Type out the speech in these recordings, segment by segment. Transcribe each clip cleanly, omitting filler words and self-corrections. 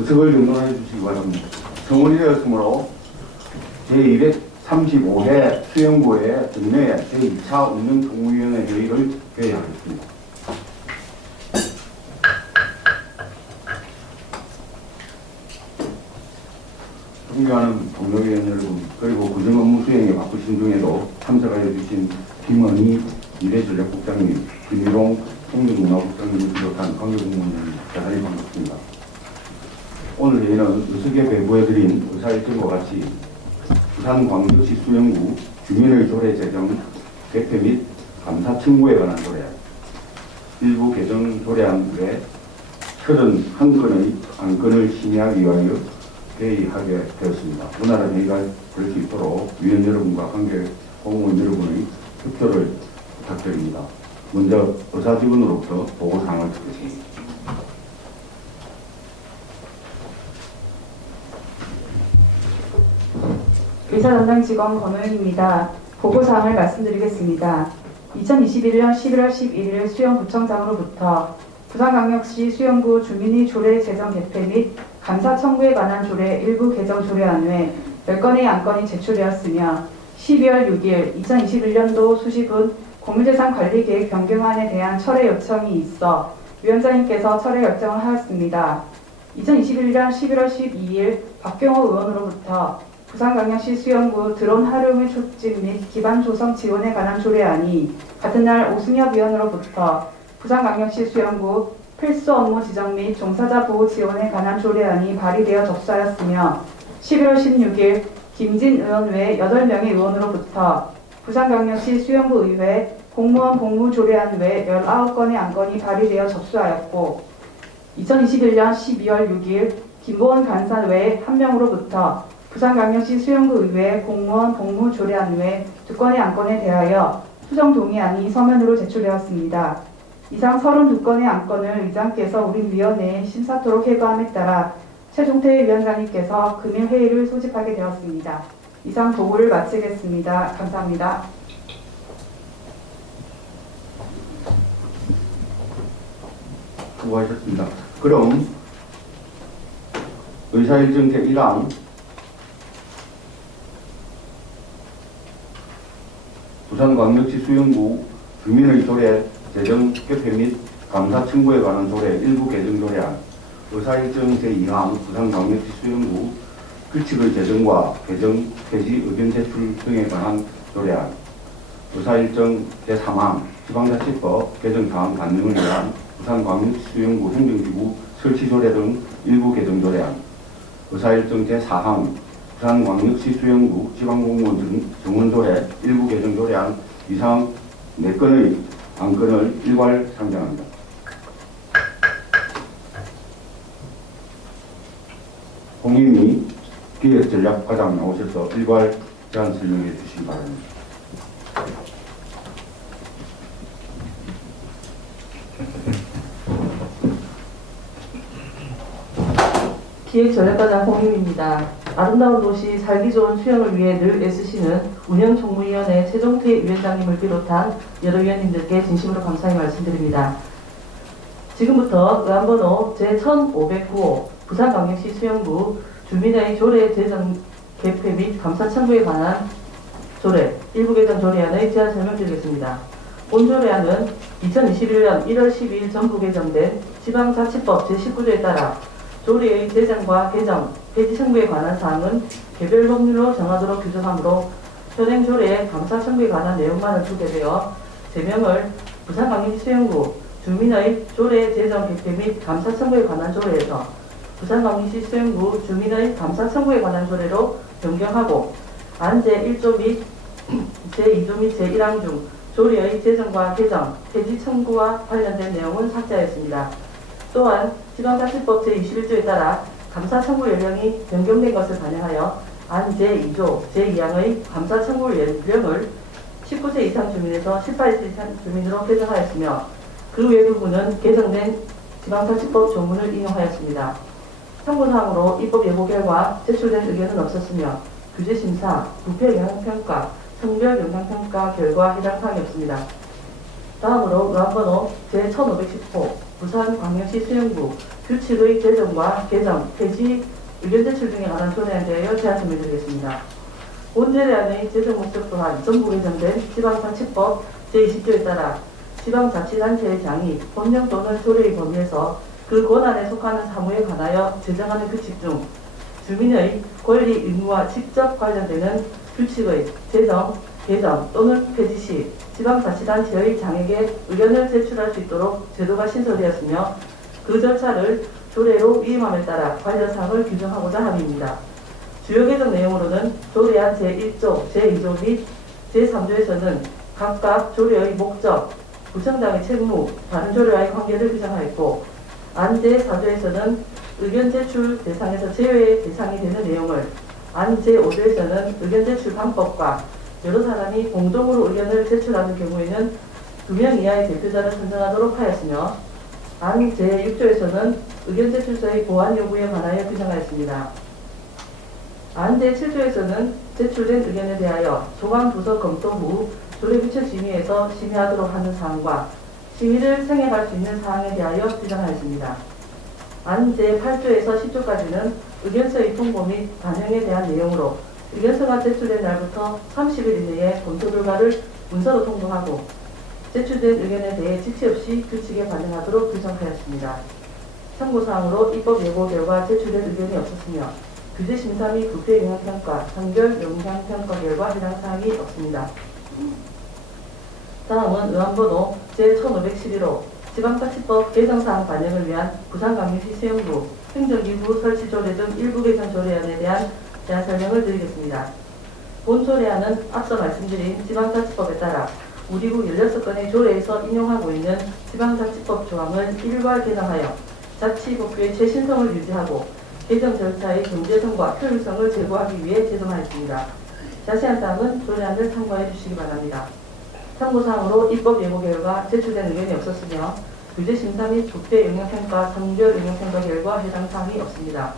의석을 정돈해 주시기 바랍니다. 성원이 되었으므로 제235회 수영부의 전례 제2차 운영총무위원회 회의를 개회하겠습니다. 존경하는 동료위원 여러분, 그리고 구정 업무 수행에 바쁘신 중에도 참석하여 주신 김은희 미래전략국장님, 김일홍 통일문화국장님을 비롯한 관계공무원님 대단히 반갑습니다. 오늘 회의는 의석에 배부해드린 의사일정과 같이 부산광역시 수영구 주민의 조례 제정 개표 및 감사 청구에 관한 조례, 일부 개정 조례안 외 31건의 안건을 심의하기 위하여 회의하게 되었습니다. 원활한 회의가 될 수 있도록 위원 여러분과 관계 공무원 여러분의 협조를 부탁드립니다. 먼저 의사직원으로부터 보고사항을 듣겠습니다. 의사 담당 직원 권호연입니다. 보고사항을 말씀드리겠습니다. 2021년 11월 11일 수영구청장으로부터 부산광역시 수영구 주민의 조례 제정 개폐 및 감사 청구에 관한 조례 일부 개정 조례안 외 10건의 안건이 제출되었으며 12월 6일 2021년도 수시분 공유재산관리계획 변경안에 대한 철회 요청이 있어 위원장님께서 철회 요청을 하였습니다. 2021년 11월 12일 박경호 의원으로부터 부산광역시 수영구 드론 활용의 촉진 및 기반 조성 지원에 관한 조례안이 같은 날 오승엽 의원으로부터 부산광역시 수영구 필수 업무 지정 및 종사자 보호 지원에 관한 조례안이 발의되어 접수하였으며 11월 16일 김진 의원 외 8명의 의원으로부터 부산광역시 수영구 의회 공무원 복무 조례안 외 19건의 안건이 발의되어 접수하였고 2021년 12월 6일 김보원 간사 외 1명으로부터 부산광역시 수영구 의회 공무원 복무 조례안 외 2건의 안건에 대하여 수정 동의안이 서면으로 제출되었습니다. 이상 32건의 안건을 의장께서 우리 위원회에 심사토록 해부함에 따라 최종태 위원장님께서 금일 회의를 소집하게 되었습니다. 이상 보고를 마치겠습니다. 감사합니다. 수고하셨습니다. 그럼 의사일정 제1항 부산광역시 수영구 주민의 조례 제정 개폐 및 감사 청구에 관한 조례 일부 개정 조례안, 의사일정 제2항 부산광역시 수영구 규칙의 제정과 개정, 폐지 의견 제출 등에 관한 조례안, 의사일정 제3항 지방자치법 개정사항 반영을 위한 부산광역시 수영구 행정기구 설치 조례 등 일부 개정 조례안, 의사일정 제4항 부산광역시 수영구 지방공무원 정원조례 일부 개정 조례안 이상 4건의 안건을 일괄 상정합니다. 홍인미 기획전략과장 나오셔서 일괄 제안 설명해 주시기 바랍니다. 기획전략과장 홍임입니다. 아름다운 도시 살기 좋은 수영을 위해 늘 애쓰시는 운영총무위원회 최종태 위원장님을 비롯한 여러 위원님들께 진심으로 감사의 말씀드립니다. 지금부터 의안번호 제1509호 부산광역시 수영구 주민의 조례 제정 개폐 및 감사 청구에 관한 조례 일부 개정 조례안의 제안 설명드리겠습니다. 본 조례안은 2021년 1월 12일 전부 개정된 지방자치법 제19조에 따라 조례의 제정과 개정, 폐지 청구에 관한 사항은 개별 법률로 정하도록 규정하므로 현행 조례의 감사 청구에 관한 내용만을 소개되어 제명을 부산광역시 수영구 주민의 조례 제정 개폐 및 감사 청구에 관한 조례에서 부산광역시 수영구 주민의 감사 청구에 관한 조례로 변경하고 안 제1조 및 제2조 및 제1항 중 조례의 제정과 개정, 폐지 청구와 관련된 내용은 삭제하였습니다. 또한 지방자치법 제21조에 따라 감사 청구 연령이 변경된 것을 반영하여 안 제2조 제2항의 감사 청구 연령을 19세 이상 주민에서 18세 이상 주민으로 개정하였으며 그 외 부분은 개정된 지방자치법 조문을 인용하였습니다. 참고사항으로 입법 예고 결과 제출된 의견은 없었으며 규제심사, 부패 영향평가, 성별 영향평가 결과 해당 사항이 없습니다. 다음으로 의안번호 제1510호 부산광역시 수영구 규칙의 제정과 개정, 폐지, 의견 제출 등에 관한 조례안에 대하여 제안씀을 드리겠습니다. 본 조례안의 제정 목적 또한 전부 개정된 지방자치법 제20조에 따라 지방자치단체의 장이 법령 또는 조례의 범위에서 그 권한에 속하는 사무에 관하여 제정하는 규칙 중 주민의 권리 의무와 직접 관련되는 규칙의 제정, 개정 또는 폐지 시 지방자치단체의 장에게 의견을 제출할 수 있도록 제도가 신설되었으며 그 절차를 조례로 위임함에 따라 관련 사항을 규정하고자 함입니다. 주요 개정 내용으로는 조례안 제1조, 제2조 및 제3조에서는 각각 조례의 목적, 구청장의 책무, 다른 조례와의 관계를 규정하였고 안 제4조에서는 의견 제출 대상에서 제외 대상이 되는 내용을, 안 제5조에서는 의견 제출 방법과 여러 사람이 공동으로 의견을 제출하는 경우에는 2명 이하의 대표자를 선정하도록 하였으며 안 제6조에서는 의견 제출서의 보완 여부에 관하여 규정하였습니다. 안 제7조에서는 제출된 의견에 대하여 소관부서 검토 후 조례규칙심의에서 심의하도록 하는 사항과 심의를 생략할 수 있는 사항에 대하여 규정하였습니다. 안 제8조에서 10조까지는 의견서의 통보 및 반영에 대한 내용으로 의견서가 제출된 날부터 30일 이내에 검토 결과를 문서로 통보하고 제출된 의견에 대해 지체 없이 규칙에 반영하도록 규정하였습니다. 참고사항으로 입법 예고 결과 제출된 의견이 없었으며 규제심사 및 국회 영향평가, 선결 영향평가 결과 해당 사항이 없습니다. 다음은 의안번호 제1511호 지방자치법 개정사항 반영을 위한 부산광역시 수영구 행정기구 설치조례 등 일부 개정 조례안에 대한 제안 설명을 드리겠습니다. 본 조례안은 앞서 말씀드린 지방자치법에 따라 우리국 16건의 조례에서 인용하고 있는 지방자치법 조항을 일괄 개정하여 자치법규의 최신성을 유지하고 개정 절차의 경제성과 효율성을 제고하기 위해 제정하였습니다. 자세한 사항은 조례안을 참고해 주시기 바랍니다. 참고사항으로 입법 예고 결과 제출된 의견이 없었으며 규제심사 및 국회 영향평가, 선결 영향평가 결과 해당 사항이 없습니다.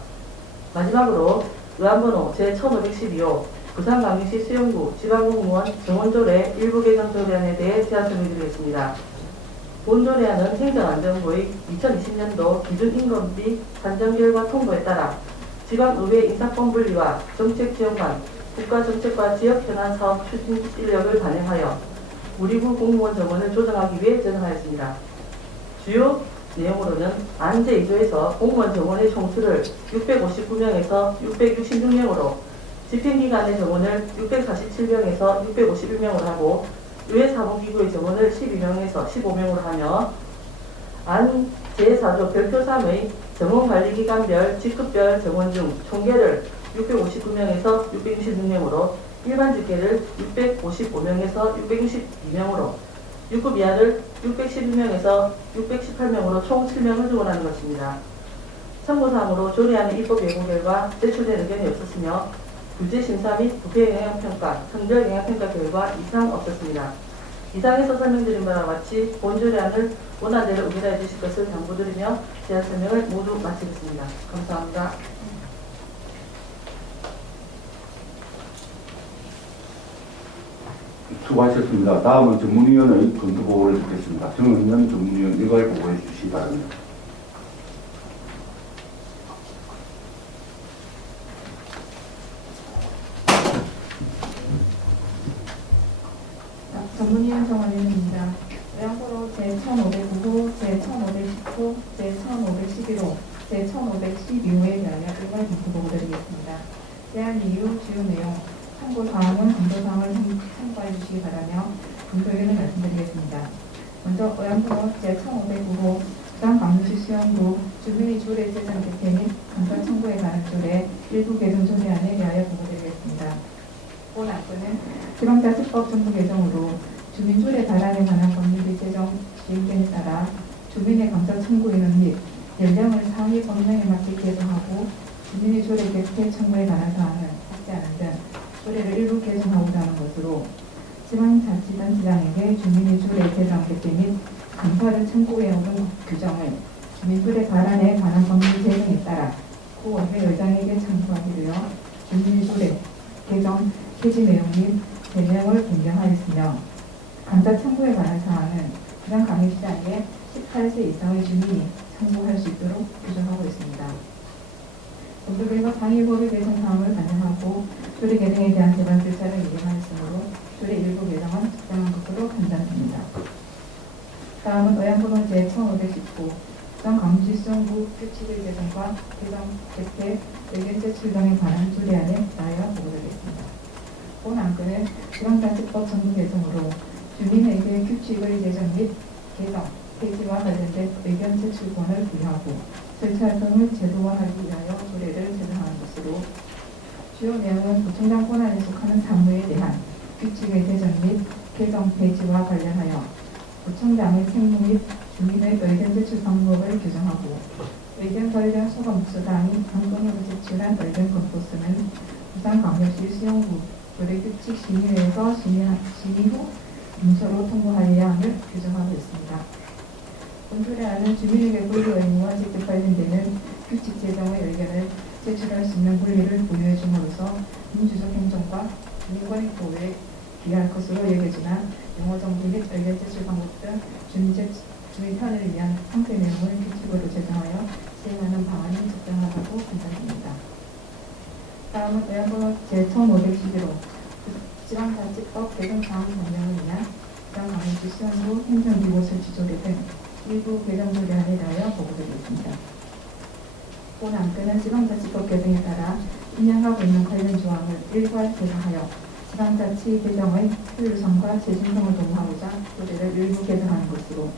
마지막으로 의안번호 제1512호 부산광역시 수영구 지방공무원 정원조례 일부 개정 조례안에 대해 제안씀을 드리겠습니다. 본 조례안은 행정안전부의 2020년도 기준인건비 산정 결과 통보에 따라 지방의회 인사권 분리와 정책지원관, 국가정책과 지역현안사업 추진 인력을 반영하여 우리국 공무원 정원을 조정하기 위해 제정하였습니다. 주요 내용으로는 안 제2조에서 공무원 정원의 총수를 659명에서 666명으로 집행기관의 정원을 647명에서 651명으로 하고 의회 사무기구의 정원을 12명에서 15명으로 하며 안 제4조 별표 3의 정원관리기관별 직급별 정원 중 총계를 659명에서 666명으로 일반 직계를 655명에서 662명으로 6급 이하를 612명에서 618명으로 총 7명을 지원하는 것입니다. 참고사항으로 조례안의 입법 예고 결과 제출된 의견이 없었으며 규제심사 및 국회 영향평가, 선별 영향평가 결과 이상 없었습니다. 이상에서 설명드린 바와 같이 본 조례안을 원안대로 의결해 주실 것을 당부드리며 제안 설명을 모두 마치겠습니다. 감사합니다. 수고하셨습니다. 다음은 전문위원의 검토 보고를 듣겠습니다. 정은현 전문위원 일괄 보고해 주시기 바랍니다. 전문위원 정원입니다. 의안번호 제1509호, 제1510호, 제1511호, 제1512호에 대하여 일괄 검토 보고 드리겠습니다. 대안 이유, 주요 내용, 참고사항은 검토사항을 참고해 주시기 바라며 검토 의견을 말씀드리겠습니다. 먼저 의안번호 제1509호 부산광역시 수영구 주민의 조례 제정 개폐 및 감사 청구에 관한 조례 일부 개정 조례안에 대하여 보고드리겠습니다. 본 안건은 지방자치법 정부 개정으로 주민조례 반환에 관한 법률이 제정 시행됨에 따라 주민의 감사 청구 인원 및 연령을 상위 법령에 맞게 개정하고 주민의 조례 개폐 청구에 관한 사항을 삭제하는 등 조례를 일부 개정하고자 하는 것으로 지방자치단체장에게 주민의 조례 제정 개폐 및 감사를 청구해오는 규정을 주민조례 반환에 관한 법률 제정에 따라 구원회 의장에게 청구하기로요. 주민의 조례 개정 폐지 내용 및 개명을 변경하였으며 감사 청구에 관한 사항은 부산광역시장에 18세 이상의 주민이 참고할 수 있도록 규정하고 있습니다. 본조례가 상위법의 개정 사항을 반영하고 조례 개정에 대한 제반 절차를 이행하였으므로 조례 일부 개정은 적당한 것으로 판단됩니다. 다음은 의안번호 제1519 부산광주시 수영구 규칙의 개정과 개정, 개폐, 의견 제출 등에 관한 조례안에 대하여 보고드리겠습니다. 본 안건은 지방자치법 전부 개정으로 주민에게 규칙의 제정 및 개정, 폐지와 관련된 의견 제출권을 부여하고 절차 활동을 제도화하기 위하여 조례를 제정하는 것으로 주요 내용은 구청장 권한에 속하는 사무에 대한 규칙의 제정 및 개정, 폐지와 관련하여 구청장의 책무 및 주민의 의견 제출 방법을 규정하고 의견 관련 소방수당이 방송으로 제출한 의견 검토서는 부산광역시 수영구 조례규칙 심의회에서 심의 후 문서로 통보하여야 함을 규정하고 있습니다. 본 조례안은 주민에게 권리 의무와 직접 관련되는 규칙 제정의 의견을 제출할 수 있는 권리를 부여해 줌으로써 민주적 행정과 주민권익 보호에 기할 것으로 여겨지나 용어 정비 및 의견 제출 방법 등 주민 편의를 위한 상세 내용을 규칙으로 제정하여 시행하는 방안이 적당하다고 판단됩니다. 다음은 의안번호 제1511호 지방자치법 개정사항 변경을 위한 부산광역시 수영구 행정기구 설치 조례 등 일부 개정 조례안에 대하여 보고드리겠습니다. 본 안건은 지방자치법 개정에 따라 인양하고 있는 관련 조항을 일괄 개정하여 지방자치 개정의 효율성과 재준성을 도모하고자 조례를 일부 개정하는 것으로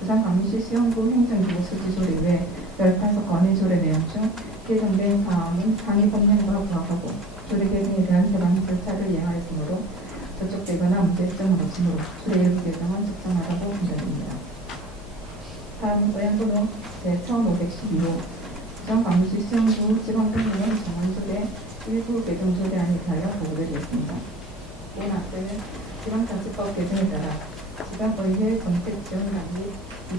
부산광역시 수영구 행정기구 설치 조례 외 15건의 조례 내용 중 개정된 사항은 상위 법령과 부합하고 조례 개정에 대한 제방 절차를 이행하였으므로 저촉되거나 문제점은 없으므로 조례 일부 개정은 적정하다고 판단됩니다. 다음 의안번호 제1512호 부산광역시 수영구 지방공무원 정원조례 일부 개정 조례안에 대하여 보고드리겠습니다. 본 안건은 지방자치법 개정에 따라 지방의회 정책지원단 및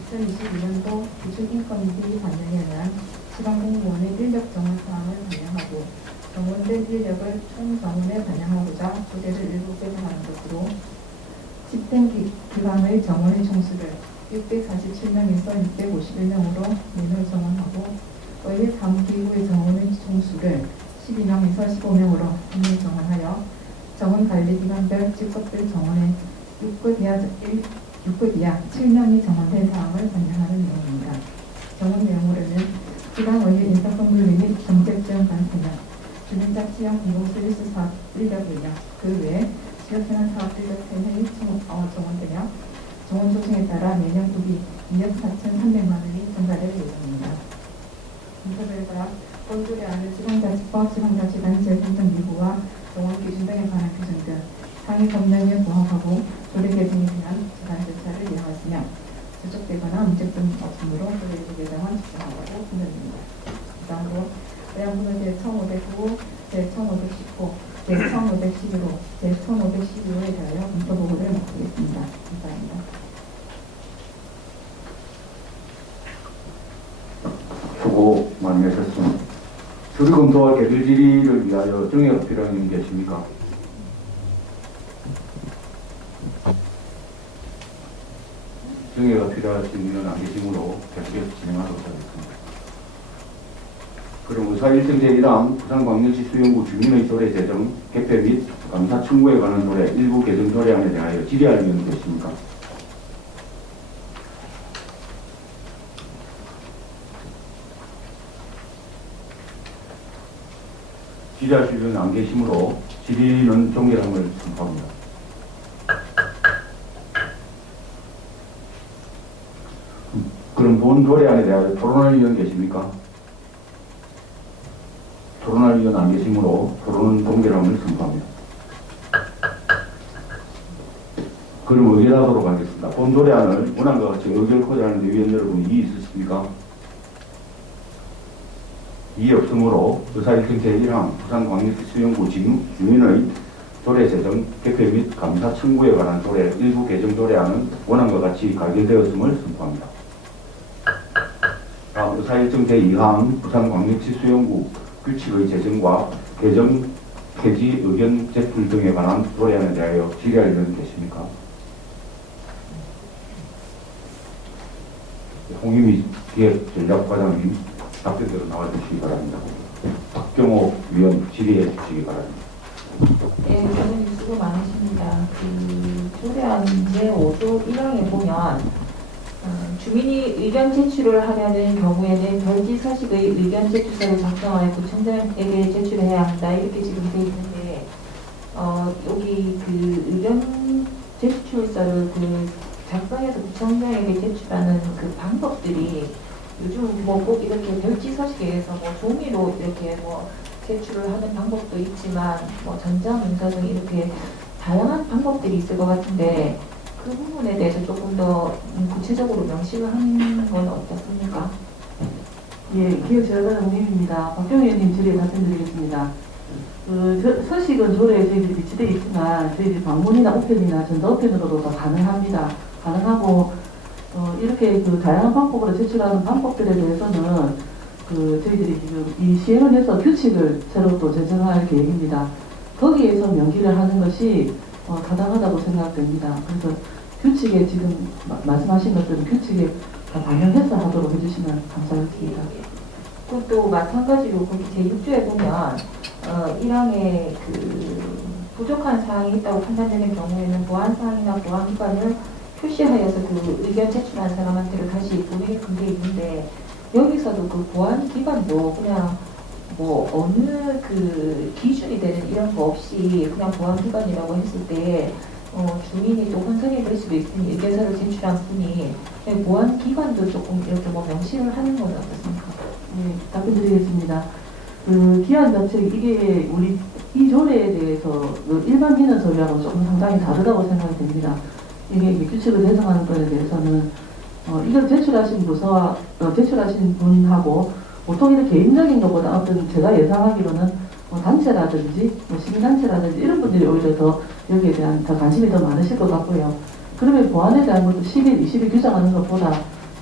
2022년도 기준인건비 반영에 의한 지방공무원의 인력 정원 사항을 반영하고 정원된 인력을 총정원에 반영하고자 조례를 일부 개정하는 것으로 집행 기관의 정원의 총수를 647명에서 651명으로 매년 정원하고 의회 사무기구의 정원의 총수를 12명에서 15명으로 매년 정원하여 정원관리기관별 직업별 정원에 6급 이하 7명이 정원된 사항을 반영하는 내용입니다. 정원 내용으로는 지방의회 인사권분리 및 정책지원관 3명, 주민자치형 공공서비스 사업 인력 1명, 그 외에 지역재난 사업 인력 3명이 정원되며 정원 조정에 따라 매년 국비 2억 4,300만 원이 증가될 예정입니다. 문서 결과 본 조례안을 지방자치법, 지방자치단체 행정기구와 정원 기준 등에 관한 규정 등 상위 법령에 부합하고 조례 개정에 대한 제반 절차를 이행하였으며 저촉되거나 문제점 없으므로 조례 개정은 적정하다고 판단됩니다. 다음으로 의안번호 제1509, 제1510호, 제1511호, 제1512호에 대하여 검토 보고를 맡기겠습니다. 감사합니다. 수고 많이 하셨습니다. 수리 검토와 개별 질의를 위하여 정해가 필요한 분 계십니까? 정해가 필요하신 분은 안 계시므로 계속해서 진행하도록 하겠습니다. 그럼 의사 일정 제1항 부산광역시 수영구 주민의 조례 제정, 개폐 및 감사 청구에 관한 조례 일부 개정 조례안에 대하여 질의할 의원 계십니까? 질의하실 분은 안 계시므로 질의는 종결함을 선포합니다. 그럼 본 조례안에 대하여 토론할 의원 계십니까? 토론할 의원 안 계시므로 토론은 종결함을 선포합니다. 그럼 의결하도록 하겠습니다. 본 조례안을 원안과 같이 의결코자 하는데 위원 여러분 이의 있으십니까? 이의 없으므로 의사일정 제1항 부산광역시 수영구 주민의 조례 제정, 개폐 및 감사 청구에 관한 조례 일부 개정 조례안은 원안과 같이 가결되었음을 선포합니다. 다음 의사일정 제2항 부산광역시 수영구 규칙의 제정과 개정, 폐지, 의견 제출 등에 관한 조례안에 대하여 질의할 의원 계십니까? 홍유미 기획전략과장님 답변대로 나와주시기 바랍니다. 박경호 위원 질의해 주시기 바랍니다. 예, 교수님 수고 많으십니다. 조례안 제5조 1항에 보면 주민이 의견 제출을 하려는 경우에는 별지 서식의 의견 제출서를 작성하여 구청장에게 제출해야 한다. 이렇게 지금 되어 있는데 여기 그 의견 제출서를 작성해서 구청장에게 제출하는 그 방법들이 요즘 뭐 꼭 이렇게 별지 서식에 의해서 뭐 종이로 이렇게 뭐 제출을 하는 방법도 있지만 뭐 전자문서 등 이렇게 다양한 방법들이 있을 것 같은데 그 부분에 대해서 조금 더 구체적으로 명시를 하는 건 어떻습니까? 예, 기획재정과장 홍임입니다. 박경호 의원님 질의에 답변드리겠습니다. 서식은 조례에 저희들이 비치되어 있지만 저희들이 방문이나 우편이나 전자우편으로도 다 가능합니다. 가능하고 이렇게 다양한 방법으로 제출하는 방법들에 대해서는 저희들이 지금 이 시행을 해서 규칙을 새로 또 제정할 계획입니다. 거기에서 명기를 하는 것이 타당하다고 생각됩니다. 그래서 규칙에 지금 말씀하신 것들은 규칙에 다 반영해서 하도록 해주시면 감사하겠습니다. 그것도 마찬가지로 거기 제6조에 보면 1항에 부족한 사항이 있다고 판단되는 경우에는 보안 사항이나 보안 기관을 표시하여서 의견 제출한 사람한테로 다시 보내는 게 있는데 여기서도 보안 기관도 그냥 뭐 어느 기준이 되는 이런 거 없이 그냥 보안 기관이라고 했을 때 주민이 또 혼선이 될 수도 있으니 의견서를 제출한 분이 보안 기관도 조금 이렇게 뭐 명시를 하는 건 어떻습니까? 네, 답변드리겠습니다. 기한 자체 이게 우리 이 조례에 대해서 일반 민원 서류하고 조금 상당히 다르다고 생각이 됩니다. 이게 규칙을 제정하는 것에 대해서는 이걸 제출하신 부서와 제출하신 분하고 보통 이런 개인적인 것보다 어떤 제가 예상하기로는 단체라든지 시민단체라든지 이런 분들이 오히려 더 여기에 대한 더 관심이 더 많으실 것 같고요. 그러면 보안에 대한 것도 10일, 20일 규정하는 것보다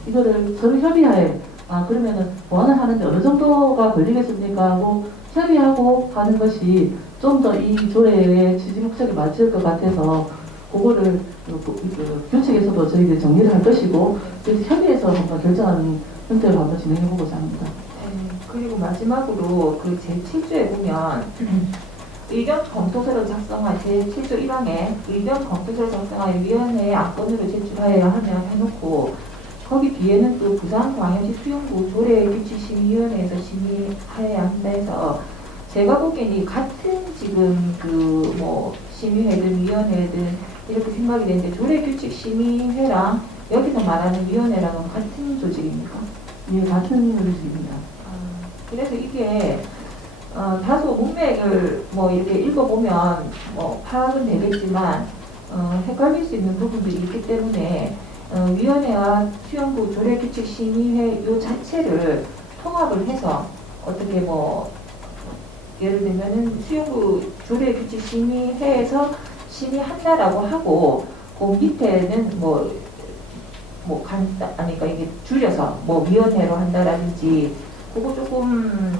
이거를 서로 협의하에 그러면은 보안을 하는데 어느 정도가 걸리겠습니까 하고 협의하고 하는 것이 좀 더 이 조례의 취지 목적에 맞을 것 같아서 그거를 규칙에서도 저희들이 정리를 할 것이고 그래서 협의해서 한번 결정하는 형태로 한번 진행해보고자 합니다. 그리고 마지막으로 제7조에 보면 의견 검토서를 작성할 제7조 1항에 의견 검토서를 작성하여 위원회에 안건으로 제출하여야 하면 해놓고 거기 뒤에는 또 부산광역시 수용구 조례규칙심의위원회에서 심의하여야 한다 해서 제가 보기엔 이 같은 지금 뭐 심의회든 위원회든 이렇게 생각이 되는데 조례규칙심의회랑 여기서 말하는 위원회랑은 같은 조직입니까? 예, 같은 조직입니다. 그래서 이게 다소 문맥을 뭐 이렇게 읽어보면 뭐 파악은 되겠지만 헷갈릴 수 있는 부분들이 있기 때문에 위원회와 수용구 조례규칙심의회 요 자체를 통합을 해서 어떻게 뭐 예를 들면은 수용구 조례규칙심의회에서 심의한다라고 하고 그 밑에는 그러니까 이게 줄여서 뭐 위원회로 한다라든지 그거 조금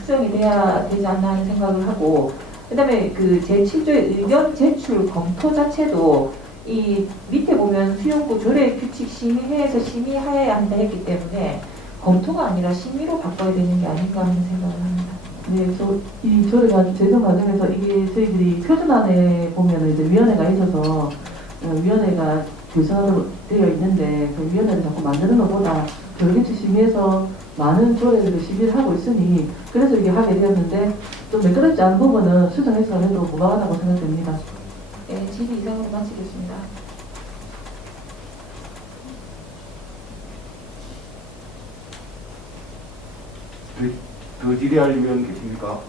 수정이 돼야 되지 않나 하는 생각을 하고 그 다음에 제7조의 의견 제출 검토 자체도 이 밑에 보면 수용구 조례규칙심의회에서 심의하여야 한다 했기 때문에 검토가 아니라 심의로 바꿔야 되는 게 아닌가 하는 생각을 합니다. 네, 이 조례가 제정 과정에서 이게 저희들이 표준안에 보면 이제 위원회가 있어서 위원회가 구성되어 있는데 그 위원회를 자꾸 만드는 것보다 조례규칙심의에서 많은 조례를 심의를 하고 있으니 그래서 이게 하게 되었는데 좀 매끄럽지 않은 부분은 수정해서 해도 무방하다고 생각됩니다. 네, 질의 이상으로 마치겠습니다. 더 질의할 위원 계십니까?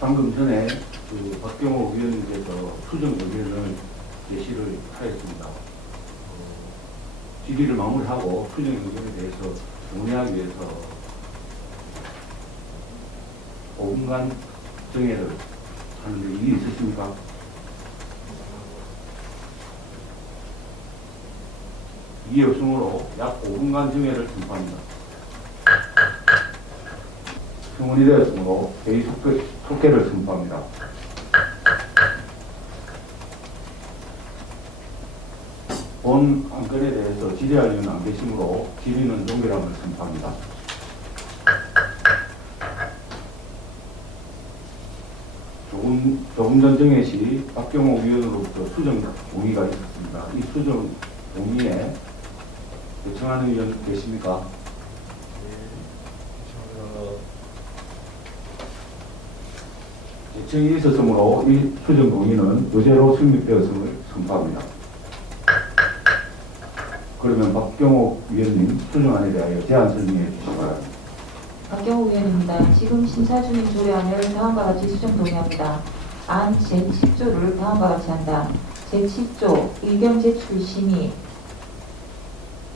방금 전에 박경호 위원님께서 수정 의견을 제시를 하였습니다. 질의를 마무리하고 수정 의견에 대해서 논의하기 위해서 5분간 정회를 하는데 이의 있으십니까? 이의 없으므로 약 5분간 정회를 선포합니다. 승원이 되었으므로 회의 속개를 선포합니다. 본 안건에 대해서 질의할 의원은 안 계시므로 질의는 종결함을 선포합니다. 조금 전 정회 시 박경호 위원으로부터 수정 동의가 있었습니다. 이 수정 동의에 요청하는 의원 계십니까? 요청이 있었으므로 이 수정 동의는 의제로 승립되었음을 선포합니다. 그러면 박경호 위원님 수정안에 대하여 제안 설명해 주시기 바랍니다. 박경호 의원입니다. 지금 심사 중인 조례안을 다음과 같이 수정 동의합니다. 안 제10조를 다음과 같이 한다. 제10조 의견 제출 심의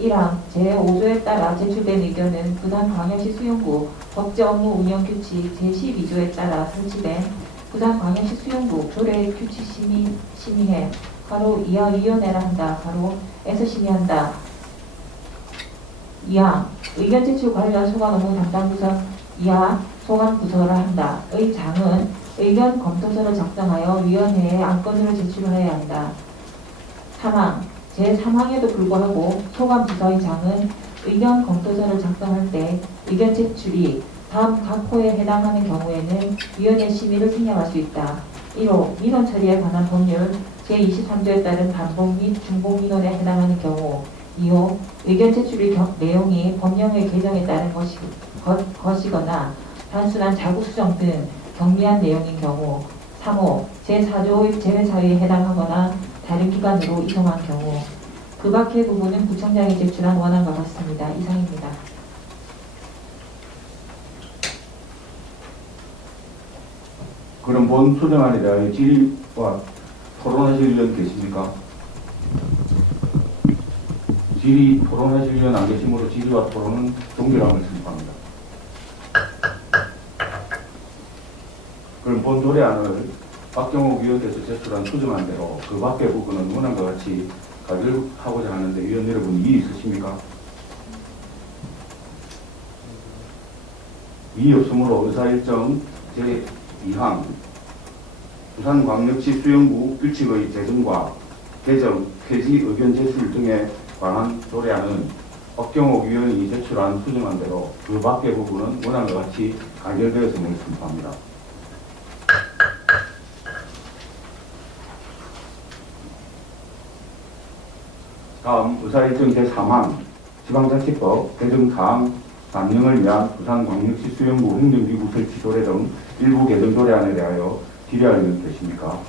1항 제5조에 따라 제출된 의견은 부산광역시 수용구 법제 업무 운영 규칙 제12조에 따라 설치된 부산광역시 수용구 조례 규칙 심의해 가로 이하 위원회라 한다. 가로에서 심의한다. 2항 의견 제출 관련 소관 업무 담당 부서 이하 소관 부서라 한다. 의 장은 의견 검토서를 작성하여 위원회에 안건으로 제출해야 한다. 3항 제3항에도 불구하고 소관 부서의 장은 의견 검토서를 작성할 때 의견 제출이 다음 각 호에 해당하는 경우에는 위원회 심의를 생략할 수 있다. 1호 민원 처리에 관한 법률 제23조에 따른 반복 및 중복 민원에 해당하는 경우 2호 의견 제출의 내용이 법령의 개정에 따른 것이거나 단순한 자구 수정 등 경미한 내용인 경우 3호 제4조의 재외사유에 해당하거나 다른 기관으로 이송한 경우 그 밖의 부분은 구청장이 제출한 원안과 같습니다. 이상입니다. 그럼 본 수정안에 대하여 질의와 토론하실 의원 계십니까? 질의 토론하실 의원 안 계시므로 질의와 토론은 종결함을 선포합니다. 그럼 본 조례안을 박경호 위원께서 제출한 수정안대로 그 밖의 부분은 원안과 같이 가결하고자 하는데 위원 여러분 이의 있으십니까? 이의 없으므로 의사일정 제2항 부산광역시 수용구 규칙의 제정과 개정, 폐지 의견 제출 등에 관한 조례안은 박경호 위원이 제출한 수정안대로 그 밖의 부분은 원안과 같이 가결되었음을 선포합니다. 다음 의사일정 제3항 지방자치법 개정사항 반영을 위한 부산광역시 수용구 행정기구 설치 조례 등 일부 개정 조례안에 대하여 질의할 의원 계십니까?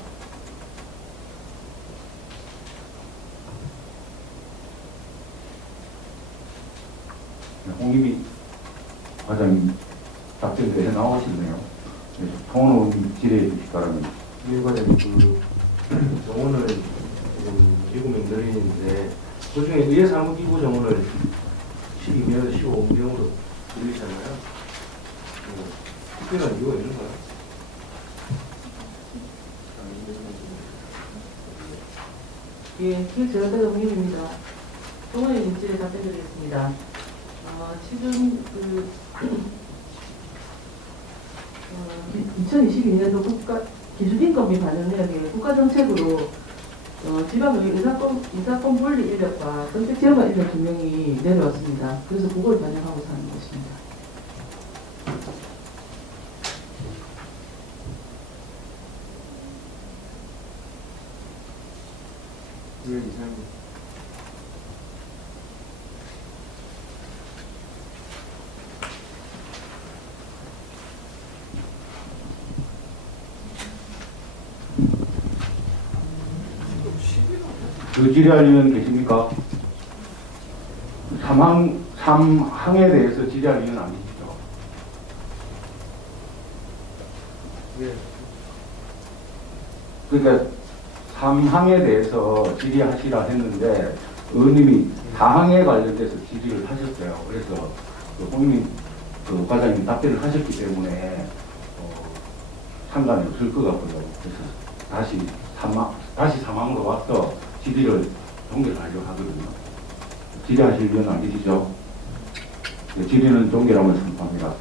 홍익희 과장님 답변대에 나오시네요. 통원 의원 질의해 주시기 바랍니다. 과장님, 정원을 기구 명들인데 그중에 의회사무기구 정원을 12명, 15명으로 늘리잖아요. 특별한 이유가 있는가요? 예, 기획재정대 의원입니다. 동원의 문제에 답변드리겠습니다. 지금 2022년도 국가 기준임금이 반영 내역에 국가정책으로 지방의 인사권 분리 인력과 정책 지원관 인력 2명이 내려왔습니다. 그래서 그걸 반영하고 사는 것입니다. 왜 이상해? 그 질의할 의원 계십니까? 3항에 대해서 질의할 의원 안 계시죠? 네. 그러니까 3항에 대해서 질의하시라 했는데 의원님이 4항에 관련돼서 질의를 하셨어요. 그래서 그 본인 그 과장님 답변을 하셨기 때문에 상관이 없을 것 같고요. 그래서 다시 사망으로 와서 질의를 종결하려고 하거든요. 질의하실 의원 안 계시죠? 네, 질의는 종결함을 선포합니다.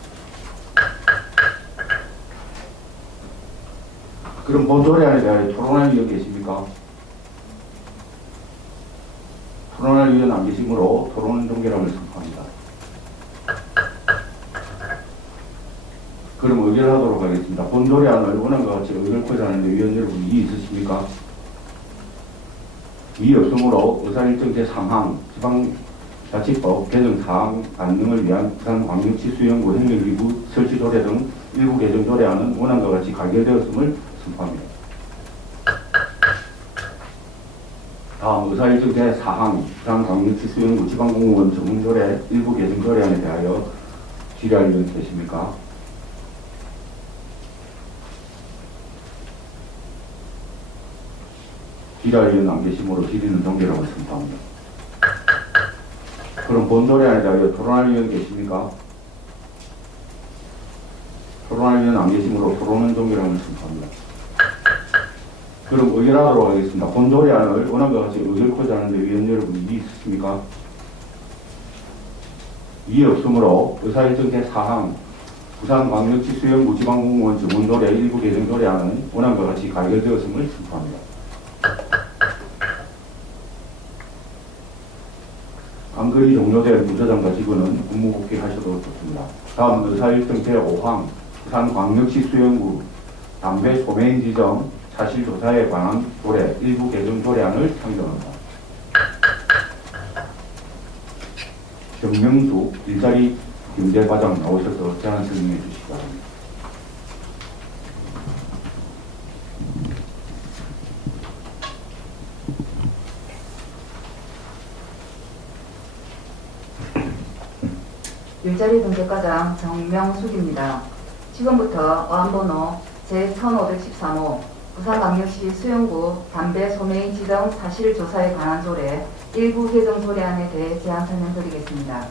그럼 본조례안에 대하여 토론할 의원 계십니까? 토론할 의원 안 계시므로 토론 종결함을 선포합니다. 그럼 의결하도록 하겠습니다. 본조례안을 원안과 같이 의결코자 하는데 의원 여러분 이의 있으십니까? 이의 없으므로 의사일정 제3항 지방자치법 개정사항 안능을 위한 부산광역시 수영구 행정기구 설치조례 등 일부 개정조례안은 원안과 같이 가결되었음을 선포합니다. 다음 의사일정 제4항 부산광역시 수영구 지방공무원 전문조례 일부 개정조례안에 대하여 질의할 의원 계십니까? 질의할 의원 안 계시므로 질의는 종결함을 선포합니다. 그럼 본조례안에 대하여 토론할 의원 계십니까? 토론할 의원 안 계시므로 토론은 종결함을 선포합니다. 그럼 의결하도록 하겠습니다. 본조례안을 원안과 같이 의결코자 하는데 의원 여러분 이의 있으십니까? 이의 없으므로 의사일정 제4항 부산광역시 수영구 지방공무원 전문조례 일부 개정조례안은 원안과 같이 가결되었음을 선포합니다. 안거리 종료된 부처장과 직원은 국무 복귀하셔도 좋습니다. 다음 의사일정 제5항 부산광역시 수영구 담배 소매인 지정 사실조사에 관한 조례 일부 개정 조례안을 상정합니다. 정명수 일자리 경제과장 나오셔서 제안 설명해 주시기 바랍니다. 일자리 경제과장 정명숙입니다. 지금부터 어안번호 제1513호 부산광역시 수영구 담배 소매인 지정 사실조사에 관한 조례 일부 개정 조례안에 대해 제안 설명드리겠습니다.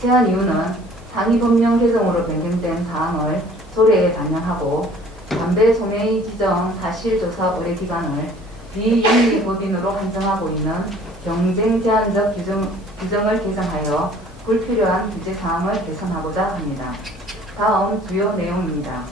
제안 이유는 상위 법령 개정으로 변경된 사항을 조례에 반영하고 담배 소매인 지정 사실조사 의뢰 기간을 비영리법인으로 한정하고 있는 경쟁 제한적 규정을 개정하여 불필요한 규제 사항을 개선하고자 합니다. 다음 주요 내용입니다.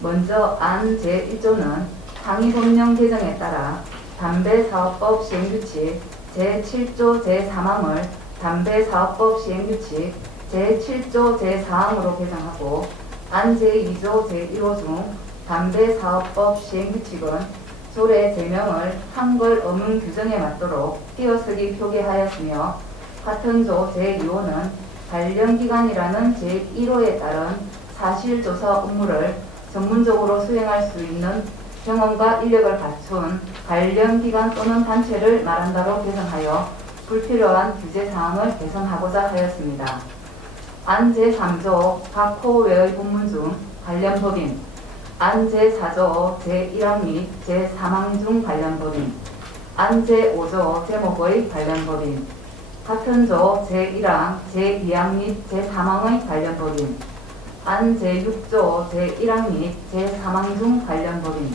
먼저 안 제1조는 상위 법령 개정에 따라 담배사업법 시행규칙 제7조 제3항을 담배사업법 시행규칙 제7조 제4항으로 개정하고 안 제2조 제1호 중 담배사업법 시행규칙은 조례 제명을 한글 어문 규정에 맞도록 띄어쓰기 표기하였으며 같은 조 제2호는 관련기관이라는 제1호에 따른 사실조사 업무를 전문적으로 수행할 수 있는 경험과 인력을 갖춘 관련기관 또는 단체를 말한다로 개정하여 불필요한 규제사항을 개선하고자 하였습니다. 안 제3조 각 호외의 본문 중 관련 법인, 안 제4조 제1항 및 제3항 중 관련 법인, 안 제5조 제목의 관련 법인, 같은 조 제1항, 제2항 및 제3항의 관련 법인, 안 제6조 제1항 및 제3항 중 관련 법인,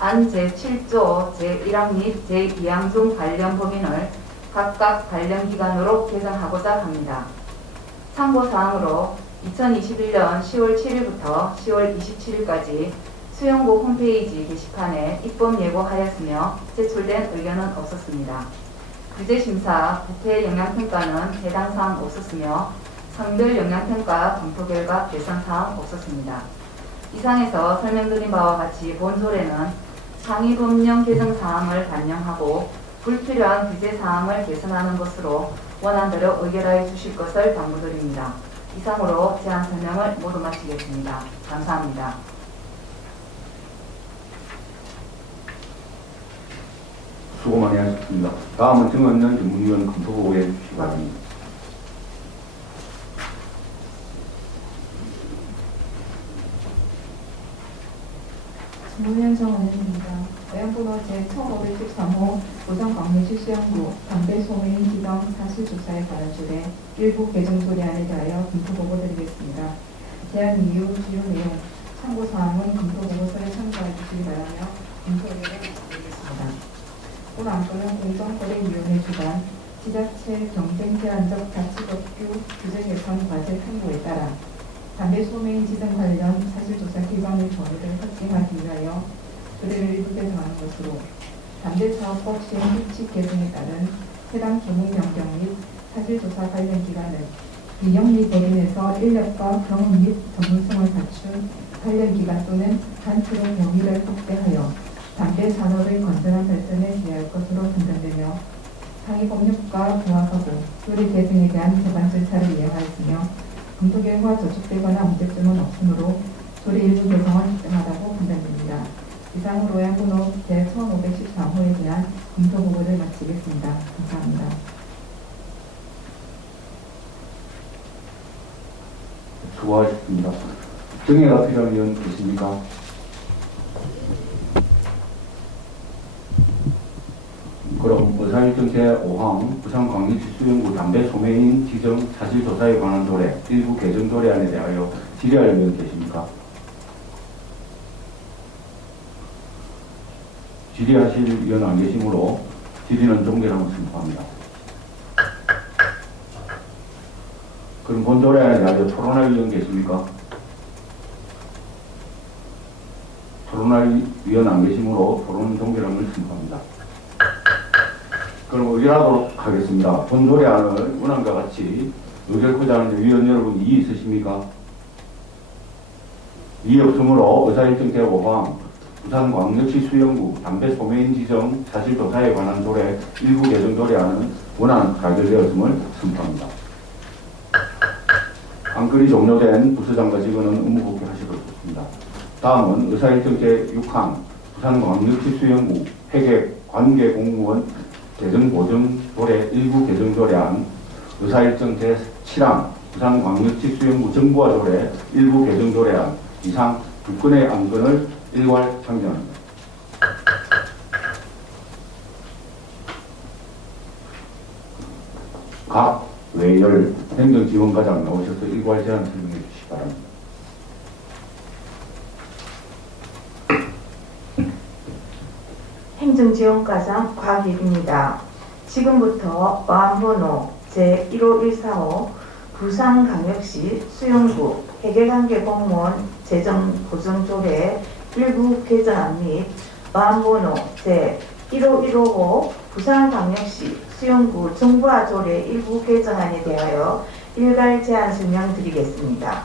안 제7조 제1항 및 제2항 중 관련 법인을 각각 관련 기관으로 개정하고자 합니다. 참고사항으로 2021년 10월 7일부터 10월 27일까지 수영구 홈페이지 게시판에 입법 예고하였으며 제출된 의견은 없었습니다. 규제심사, 부패 영향평가는 해당 사항 없었으며 성별 영향평가 검토 결과 개선 사항 없었습니다. 이상에서 설명드린 바와 같이 본조례는 상위 법령 개정 사항을 반영하고 불필요한 규제 사항을 개선하는 것으로 원안대로 의결하여 주실 것을 당부드립니다. 이상으로 제안 설명을 모두 마치겠습니다. 감사합니다. 수고 많이 하셨습니다. 다음은 정없는 전문위원 검토보고해 주시기 바랍니다. 전문위원 정원입니다. 의원번호 제1513호 부산광역시 수영구 담배 소매인 지정 사실조사에 관한 조례 일부 개정 조례안에 대하여 검토 보고드리겠습니다. 제안 이유, 주요 내용, 참고사항은 검토보고서에 참고해 주시기 바라며 검토를 마치겠습니다. 본 안건은 공정거래위원회 주관 지자체 경쟁 제한적 자치법규 규제 개선 과제 통보에 따라 담배 소매인 지정 관련 사실조사 기관의 정의를 확증하기 위하여 조례를 일부 개정하는 것으로 담배사업법 시행 규칙 개정에 따른 해당 조문 변경 및 사실조사 관련 기관은 비영리 법인에서 인력과 경험 및 전문성을 갖춘 관련 기관 또는 단체로 범위를 확대하여 담배 산업의 건전한 발전에 기여할 것으로 판단되며 상위 법률과 부합하고 조례 개정에 대한 개관 절차를 이행하였으며 검토 결과 저촉되거나 문제점은 없으므로 조례 일부 개정은 적정하다고 판단됩니다. 이상으로 양분호 제1513호에 대한 검토 보고를 마치겠습니다. 감사합니다. 수고하셨습니다. 정해가 필요한 의원 계십니까? 그럼 의사일정 제5항 부산광역시 수영구 담배 소매인 지정 사실조사에 관한 조례 일부 개정 조례안에 대하여 질의할 의원 계십니까? 질의하실 의원 안 계시므로 질의는 종결하고 선포합니다. 그럼 본 조례안에 대하여 토론할 의원 계십니까? 토론할 의원 안 계시므로 토론 종결함을 선포합니다. 그럼 의결하도록 하겠습니다. 본 조례안을 원안과 같이 의결코자 하는 위원 여러분 이의 있으십니까? 이의 없으므로 의사일정 제5항 부산광역시 수영구 담배 소매인 지정 사실조사에 관한 조례 일부 개정 조례안은 원안 가결되었음을 선포합니다. 안건이 종료된 부서장과 직원은 업무 복귀하시도록 하겠습니다. 다음은 의사일정 제6항 부산광역시 수영구 회계 관계공무원 개정보정 조례 일부 개정 조례안 의사일정 제7항 부산광역시 수영구 정부화 조례 일부 개정 조례안 이상 두 건의 안건을 일괄 상정합니다. 각 외열 행정지원과장 나오셔서 일괄 제안 설명해 주시기 바랍니다. 행정지원과장 곽예빈입니다. 지금부터 어항번호 제15145 부산광역시 수영구 회계관계공무원 재정보정조례 일부 개정안 및 어항번호 제15155 부산광역시 수영구 정부화 조례 일부 개정안에 대하여 일괄 제안 설명드리겠습니다.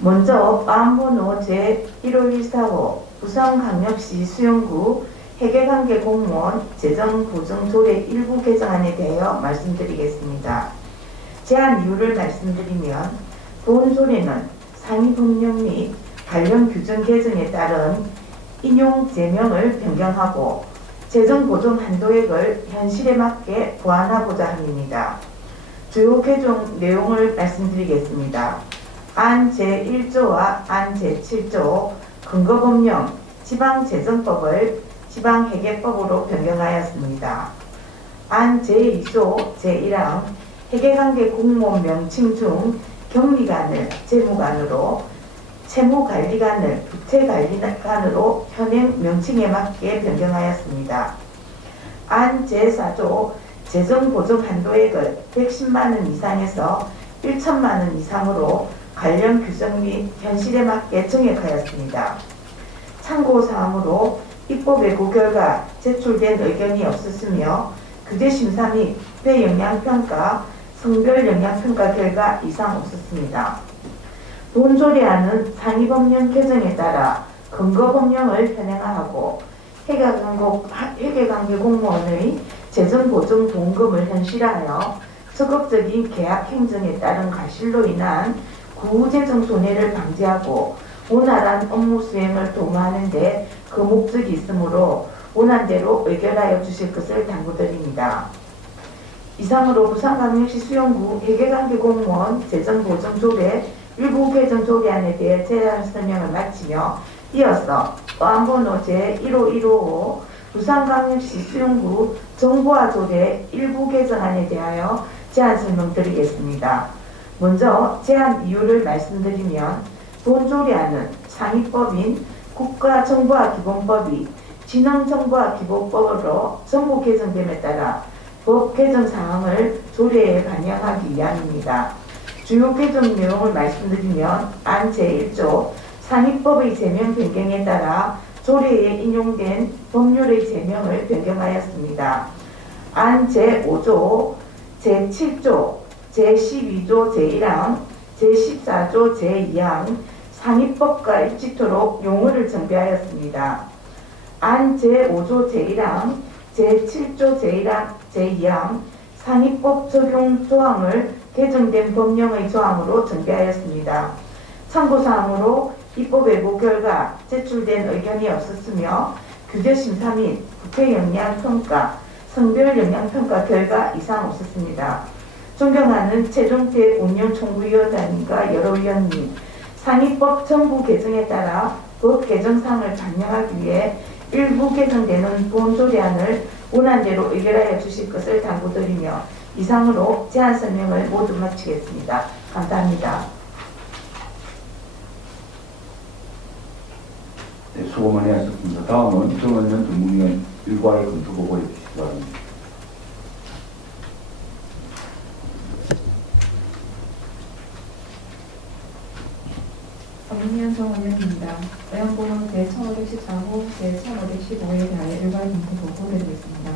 먼저 어항번호 제15145 부산광역시 수영구 회계관계공무원 재정보정조례 일부 개정안에 대하여 말씀드리겠습니다. 제안 이유를 말씀드리면 본 조례는 상위 법령 및 관련 규정 개정에 따른 인용 제명을 변경하고 재정보정 한도액을 현실에 맞게 보완하고자 합니다. 주요 개정 내용을 말씀드리겠습니다. 안 제1조와 안 제7조 근거법령 지방재정법을 지방회계법으로 변경하였습니다. 안 제2조 제1항 회계관계 공무원 명칭 중 경리관을 재무관으로 채무관리관을 부채관리관으로 현행 명칭에 맞게 변경하였습니다. 안 제4조 재정보정 한도액을 110만원 이상에서 1천만원 이상으로 관련 규정 및 현실에 맞게 정액하였습니다. 참고사항으로 입법예고 결과 제출된 의견이 없었으며 규제심사 및 배영향평가, 성별영향평가 결과 이상 없었습니다. 본 조례안은 상위법령 개정에 따라 근거법령을 현행화하고 회계관계 공무원의 재정보정 동금을 현실화하여 적극적인 계약 행정에 따른 과실로 인한 구재정 손해를 방지하고 원활한 업무 수행을 도모하는 데 그 목적이 있으므로 원안대로 의결하여 주실 것을 당부드립니다. 이상으로 부산광역시 수영구 회계관계공무원 재정보정조례 일부 개정 조례안에 대해 제안 설명을 마치며 이어서 어항번호 제15155 부산광역시 수영구 정부화 조례 일부 개정안에 대하여 제안 설명드리겠습니다. 먼저 제안 이유를 말씀드리면 본조례안은 상위법인 국가정보화기본법이 지능정보화기본법으로 전부 개정됨에 따라 법 개정 사항을 조례에 반영하기 위함입니다. 주요 개정 내용을 말씀드리면 안 제1조 상위법의 제명 변경에 따라 조례에 인용된 법률의 제명을 변경하였습니다. 안 제5조, 제7조, 제12조 제1항, 제14조 제2항 상위법과 일치토록 용어를 정비하였습니다. 안 제5조 제1항, 제7조 제1항, 제2항 상위법 적용 조항을 개정된 법령의 조항으로 정비하였습니다. 참고사항으로 입법 외부 결과 제출된 의견이 없었으며 규제심사 및 국회영향평가, 성별영향평가 결과 이상 없었습니다. 존경하는 최종태 운영총무위원장님과 여러 위원님, 상위법 전부 개정에 따라 법 개정사항을 반영하기 위해 일부 개정되는 본조례안을 원안대로 의결하여 주실 것을 당부드리며 이상으로 제안 설명을 모두 마치겠습니다. 감사합니다. 네, 수고 많이 하셨습니다. 다음은 정원년 전문위원 일괄 검토 보고해 주시기 바랍니다. 전문위원 정원영입니다. 의원번호 제1514호, 제1515에 대하여 일괄 검토 보고 드리겠습니다.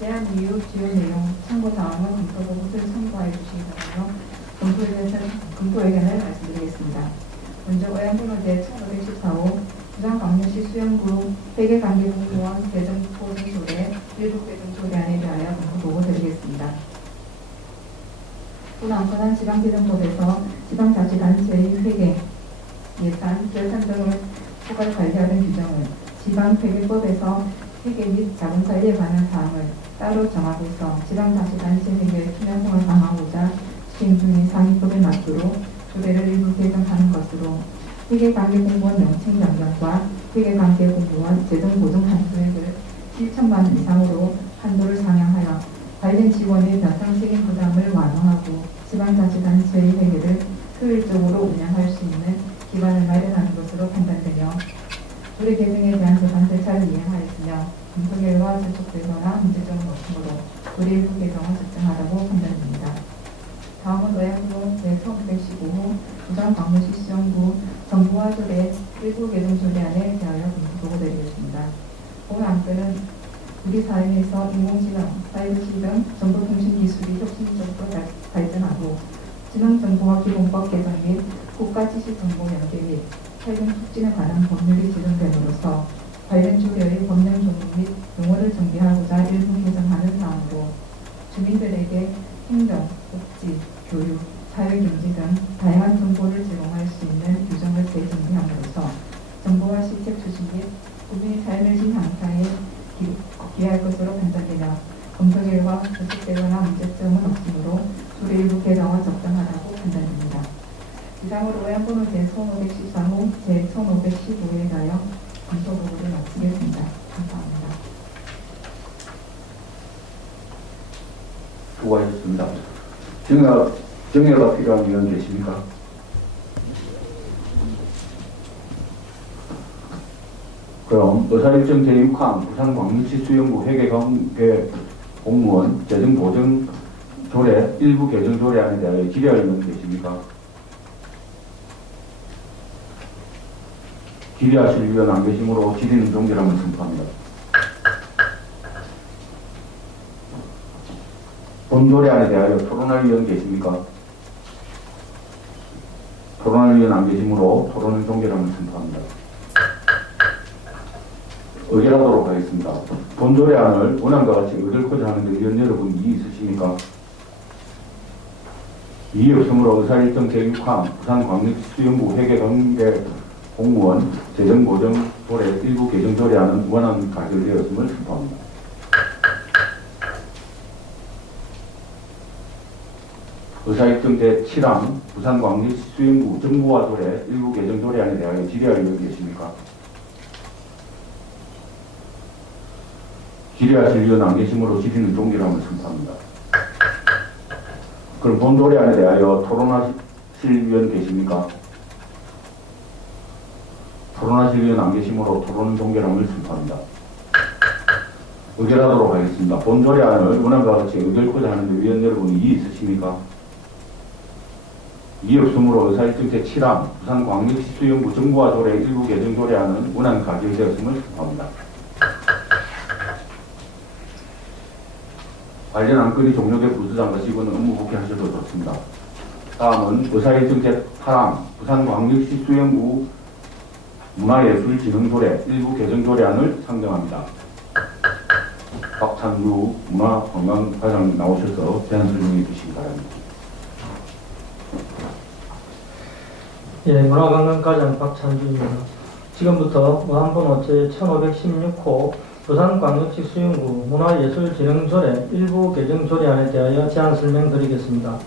제안 이유, 주요 내용, 참고사항은 검토 보고를 참고해 주시기 바라며 검토 의견을 말씀드리겠습니다. 먼저 의원번호 제1514호 부산광역시 수영구 회계관계공무원 개정보증조례 일부 개정조례안에 대하여 검토 보고 드리겠습니다. 군안건한 지방재정법에서 지방자치단체의 회계, 예산, 결산 등을 초과를 관리하는 규정을 지방회계법에서 회계 및 자본관리에 관한 사항을 따로 정하고서 지방자치단체 회계의 투명성을 강화하고자 시행 중인 상위법에 맞도록 조례를 일부 개정하는 것으로 회계관계공무원 명칭 변경과 회계관계공무원 재정보증 한도액을 7천만 원 이상으로 한도를 상향하여 관련 직원의 변상 책임 부담을 완화하고 지방자치단체의 회계를 효율적으로 운영할 수 있는 기반을 마련하는 것으로 판단되며 조례 개정에 대한 재반 절차를 이행하였으며 검토 결과 접촉되거나 문제점은 없으므로 조례 일부 개정은 적정하다고 판단됩니다. 다음은 의원번호 제1515호 부산광역시 수영구 정부화 조례 일부 개정 조례안에 대하여 검토 보고드리겠습니다. 본 안건은 우리 사회에서 인공지능, 5G 등 정보통신기술이 혁신적으로 발전하고 지능정보화 기본법 개정 및 국가지식정보 연계 및 활용 촉진에 관한 법률이 제정됨으로써 관련 조례의 법령 종류 및 용어를 정비하고자 일부 개정하는 사항으로 주민들에게 행정, 복지, 교육, 사회경제 등 다양한 정보를 제공할 수 있는 규정을 재정비함으로써 정보화 실책 추진 및 국민의 삶의 질 향상에 기할 것으로 판단되며 검토 결과 접촉되거나 문제점은 없으므로 조례 일부 개정은 적정하다고 판단됩니다. 이상으로 의원번호 제1514호, 제1515에 대하여 검토 보고를 마치겠습니다. 감사합니다. 수고하셨습니다. 정의가 필요한 위원 계십니까? 그럼 의사일정 제6항 부산광역시 수영구 회계관계 공무원 재정보증 조례 일부 개정 조례안에 대하여 질의할 의원 계십니까? 질의하실 위원 안 계시므로 질의는 종결함을 선포합니다. 본 조례안에 대하여 토론할 위원 계십니까? 토론할 위원 안 계시므로 토론은 종결함을 선포합니다. 의결하도록 하겠습니다. 본 조례안을 원안과 같이 의결코자 하는데 위원 여러분 이의 있으십니까? 이의 없으므로 의사일정 제6항 부산광역시 수영구 회계관계 공무원 재정보증 조례 일부 개정 조례안은 원안 가결되었음을 선포합니다. 의사일정 제7항 부산광역시 수영구 정부화 조례 일부 개정 조례안에 대하여 질의할 의원 계십니까? 질의하실 위원 안 계시므로 질의는 종결함을 선포합니다. 그럼 본 조례안에 대하여 토론하실 위원 계십니까? 토론하실 의원 안 계시므로 토론 종결함을 선포합니다. 의결하도록 하겠습니다. 본조례안을 원안과 같이 의결코자 하는데 위원 여러분이 이의 있으십니까? 이의 없으므로 의사일정 제7항 부산광역시 수영구 정부와 조례 일부 개정 조례안은 원안 가결되었음을 선포합니다. 관련 안건이 종료된 부수장과 직원은 업무 복귀하셔도 좋습니다. 다음은 의사일정 제8항 부산광역시 수영구 문화예술진흥조례 일부 개정조례안을 상정합니다. 박찬주 문화관광과장 나오셔서 제안 설명해 주시기 바랍니다. 예, 문화관광과장 박찬주입니다. 지금부터 무한번호 제1516호 부산광역시 수영구 문화예술진흥조례 일부 개정조례안에 대하여 제안 설명드리겠습니다.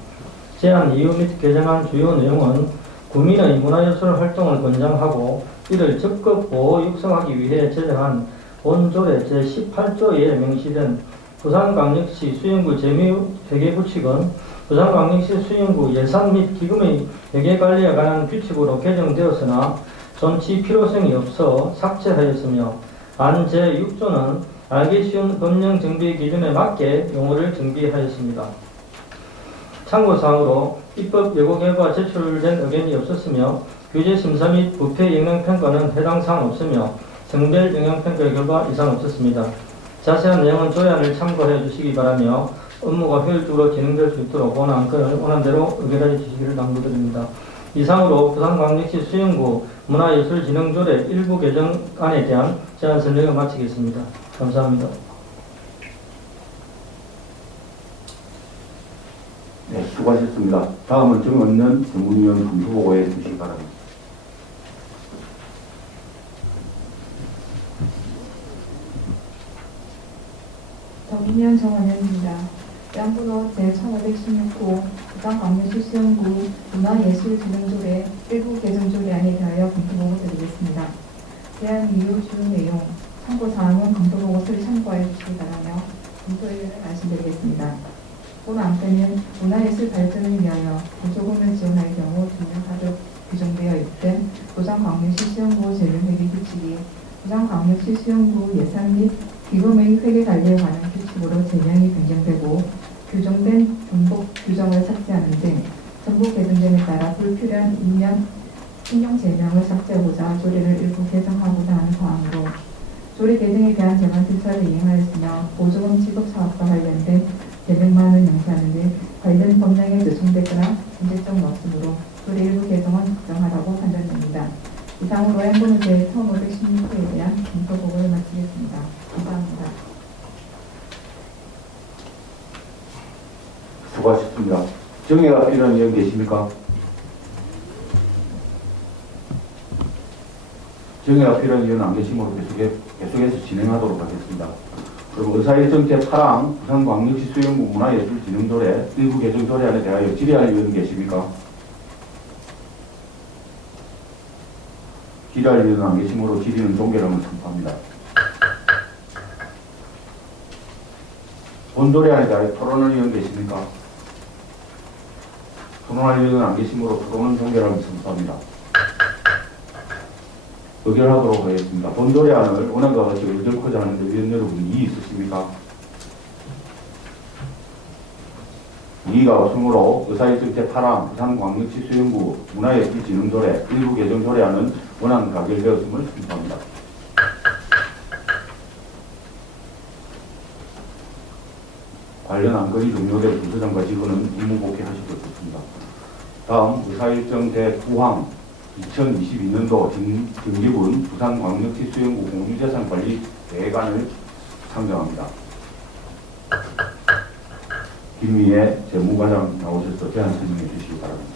제안 이유 및 개정안 주요 내용은 구민의 문화예술 활동을 권장하고 이를 적극 보호 육성하기 위해 제정한 본조례 제18조에 명시된 부산광역시 수영구 재무회계규칙은 부산광역시 수영구 예산 및 기금의 회계관리에 관한 규칙으로 개정되었으나 존치 필요성이 없어 삭제하였으며 안 제6조는 알기 쉬운 법령 정비 기준에 맞게 용어를 정비하였습니다. 참고사항으로 입법 예고 결과 제출된 의견이 없었으며 규제 심사 및 부패 영향평가는 해당 사항 없으며 성별 영향평가 결과 이상 없었습니다. 자세한 내용은 조례안을 참고해 주시기 바라며 업무가 효율적으로 진행될 수 있도록 본 안건을 원안대로 의결해 주시기를 당부드립니다. 이상으로 부산광역시 수영구 문화예술진흥조례 일부 개정안에 대한 제안 설명을 마치겠습니다. 감사합니다. 네, 수고하셨습니다. 다음은 정없는 전문위원 검토보고해 주시기 바랍니다. 정의연 정원현입니다. 양번호 제1516호 부산광역시 수영구 문화예술진흥조례 일부 개정조례안에 대하여 검토보고 드리겠습니다. 제안 이유 주요 내용, 참고사항은 검토보고서를 참고하여 주시기 바라며 검토의견을 말씀드리겠습니다. 본 안건은 문화예술 발전을 위하여 보조금을 지원할 경우 중요하도록 규정되어 있던 부산광역시 수영구 재무회계규칙이 부산광역시 수영구 예산 및 기금의 회계관리에 관한 규칙으로 제명이 변경되고 규정된 번복 규정을 삭제하는 등 전부 개정됨에 따라 불필요한 인용 제명을 삭제하고자 조례를 일부 개정하고자 하는 사항으로 조례 개정에 대한 재반 절차를 이행하였으며 보조금 지급 사업과 관련된 제명만을 명시하는 등 관련 법령에 조정되거나 문제점은 없으므로 조례 일부 개정은 적정하다고 판단됩니다. 이상으로 행보는 제1516호에 대한 검토 보고를 마치겠습니다. 감사합니다. 수고하셨습니다. 정의가 필요한 의원 계십니까? 정의가 필요한 의원 안 계시므로 계속해서 진행하도록 하겠습니다. 그럼 의사일정 제8항 부산광역시 수영구 문화예술진흥조례 일부 개정조례안에 대하여 질의할 의원 계십니까? 질의할 의원은 안 계시므로 질의는 종결함을 선포합니다. 본조례안에 대하여 토론할 의원 계십니까? 토론할 의원은 안 계시므로 토론은 종결함을 선포합니다. 의결하도록 하겠습니다. 본조례안을 원안과 같이 의결코자 하는데 위원 여러분 이의 있으십니까? 이의가 없으므로 의사일정 제8항 부산광역시 수영구 문화예술진흥조례 일부 개정조례안은 원안 가결되었음을 선포합니다. 관련 안건이 종료된 부서장과 직원은 임무 복귀하시도록 좋습니다. 다음 의사일정 제9항 2022년도 정기분 부산광역시 수영구 공유재산관리 대회관을 상정합니다. 김미애 재무과장 나오셔서 제안 설명해 주시기 바랍니다.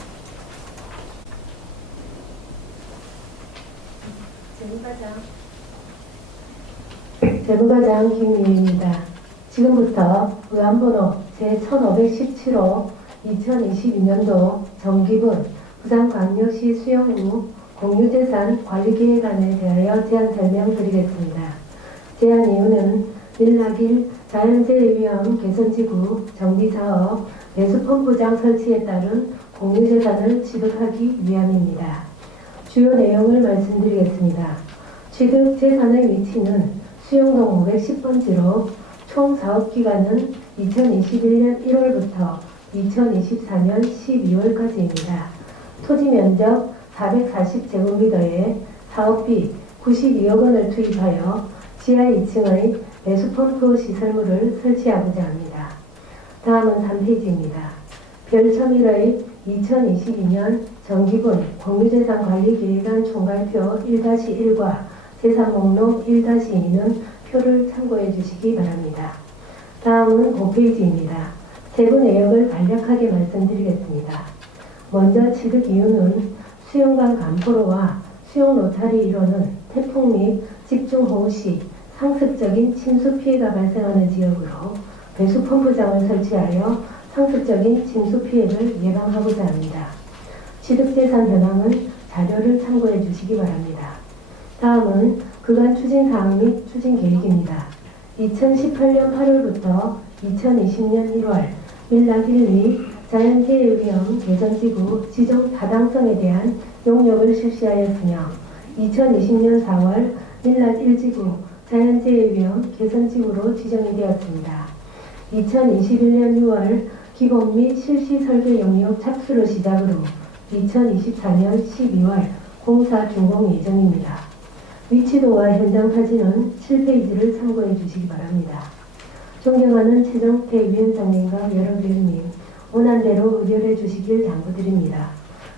재무과장 김미애입니다. 지금부터 의안번호 제1517호 2022년도 정기분 부산광역시 수영구 공유재산 관리계획안에 대하여 제안 설명드리겠습니다. 제안 이유는 밀락일 자연재해 위험 개선지구 정비사업 배수펌프장 설치에 따른 공유재산을 취득하기 위함입니다. 주요 내용을 말씀드리겠습니다. 취득 재산의 위치는 수용동 510번지로 총 사업기간은 2021년 1월부터 2024년 12월까지입니다. 토지 면적 440제곱미터에 사업비 92억 원을 투입하여 지하 2층의 배수펌프 시설물을 설치하고자 합니다. 다음은 3페이지입니다. 별첨일의 2022년 정기분 공유재산관리계획안 총괄표 1-1과 재산목록 1-2는 표를 참고해 주시기 바랍니다. 다음은 5페이지입니다. 세부 내역을 간략하게 말씀드리겠습니다. 먼저 취득 이유는 수용강 간포로와 수용 로타리 1호는 태풍 및 집중호우 시 상습적인 침수 피해가 발생하는 지역으로 배수 펌프장을 설치하여 상습적인 침수 피해를 예방하고자 합니다. 취득재산 현황은 자료를 참고해 주시기 바랍니다. 다음은 그간 추진 사항 및 추진 계획입니다. 2018년 8월부터 2020년 1월 밀락 1, 및 자연재해 위험 개선지구 지정 타당성에 대한 용역을 실시하였으며 2020년 4월 밀락 1지구 자연재해 위험 개선지구로 지정이 되었습니다. 2021년 6월 기본 및 실시 설계 용역 착수를 시작으로 2024년 12월 공사 준공 예정입니다. 위치도와 현장 사진은 7페이지를 참고해 주시기 바랍니다. 존경하는 최정태 위원장님과 여러 위원님, 원안대로 의결해 주시길 당부드립니다.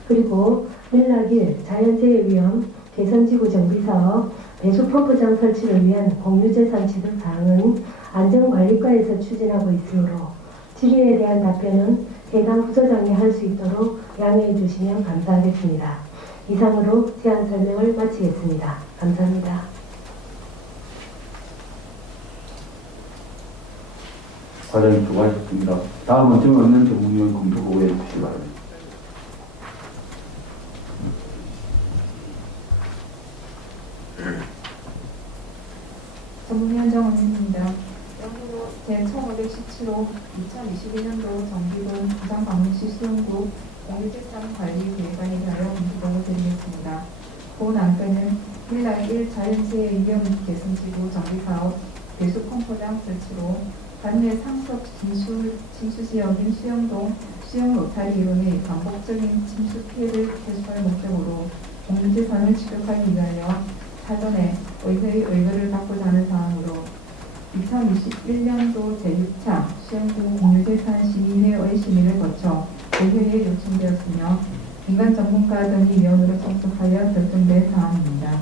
그리고 밀락1 자연재해 위험 개선지구 정비사업 배수펌프장 설치를 위한 공유재산 취득 사항은 안전관리과에서 추진하고 있으므로 질의에 대한 답변은 해당 부서장이 할 수 있도록 양해해 주시면 감사하겠습니다. 이상으로 제안 설명을 마치겠습니다. 감사합니다. 과장님 수고하셨습니다. 다음은 정없는 전문위원 검토 보고해 주시기 바랍니다. 전문위원 정원입니다. 연구로 제1517호 2021년도 정기분 부산광역시 수용구 공유재산관리계획안에 대하여 공부보고 드리겠습니다. 본 안건은 밀락 1 자연재해 위험 개선지구 정비사업 배수펌프장 설치로 관내 상습 침수지역인 수용동 수용 로타리 이론의 반복적인 침수 피해를 해소할 목적으로 공유재산을 취득하기 위하여 사전에 의회의 의결을 받고자 하는 사항으로 2021년도 제6차 수용구 공유재산 심의회의 심의를 거쳐 의회에 요청되었으며 민간 전문가 등이 위원으로 참석하여 결정된 사항입니다.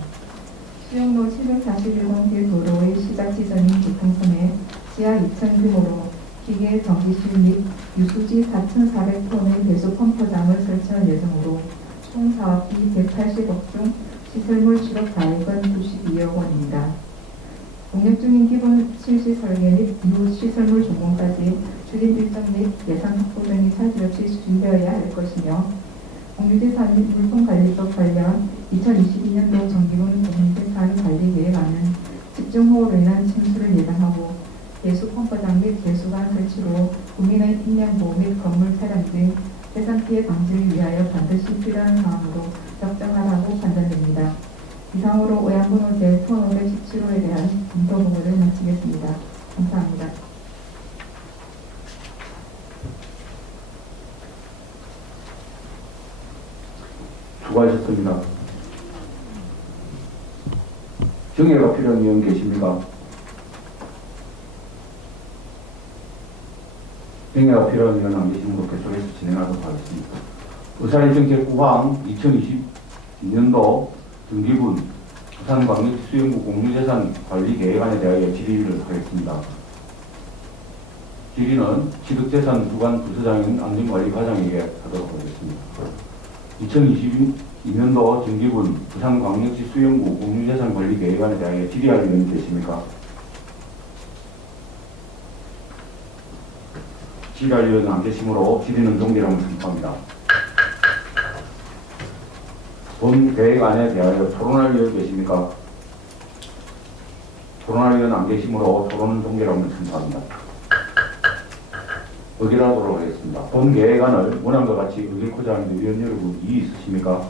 수용로 741号길 도로의 시작 지점인 교통선에 지하 2층 규모로 기계 전기실 및 유수지 4,400톤의 배수 펌프장을 설치할 예정으로 총 사업비 180억 중 시설물 취득 가액은 92억 원입니다. 공역 중인 기본 실시 설계 및 이후 시설물 준공까지 추진 일정 및 예산 확보 등이 차질없이 준비되어야 할 것이며 공유재산 및 물품관리법 관련 2022년도 정기분 공유재산 관리계획안은 집중호우로 인한 침수를 예방하고 배수펌프장 및 배수관 설치로 국민의 인명보호 및 건물 타령 등 재산피해 방지를 위하여 반드시 필요한 사항으로 적정하다고 판단됩니다. 이상으로 의안번호 제1517호에 대한 검토 보고를 마치겠습니다. 감사합니다. 수고하셨습니다. 정해가 필요한 위원 계십니까? 정해가 필요한 위원 안 계시므로 계속해서 진행하도록 하겠습니다. 의사일정 제9항 2022년도 등기분 부산광역시 수용구 공유재산 관리계획안에 대하여 질의를 하겠습니다. 질의는 취득재산 주관 부서장인 안전관리과장에게 하도록 하겠습니다. 2022년도 정기분 부산광역시 수용구 공유재산 관리계획안에 대하여 질의할 의원이 계십니까? 질의할 의원은 안 계시므로 질의는 종결함을 선포합니다. 본 계획안에 대하여 토론할 의원 계십니까? 토론할 의원 안 계시므로 토론은 종결함을 선포합니다. 의결하도록 하겠습니다. 본 계획안을 원안과 같이 의결코자 하는 의원 여러분 이의 있으십니까?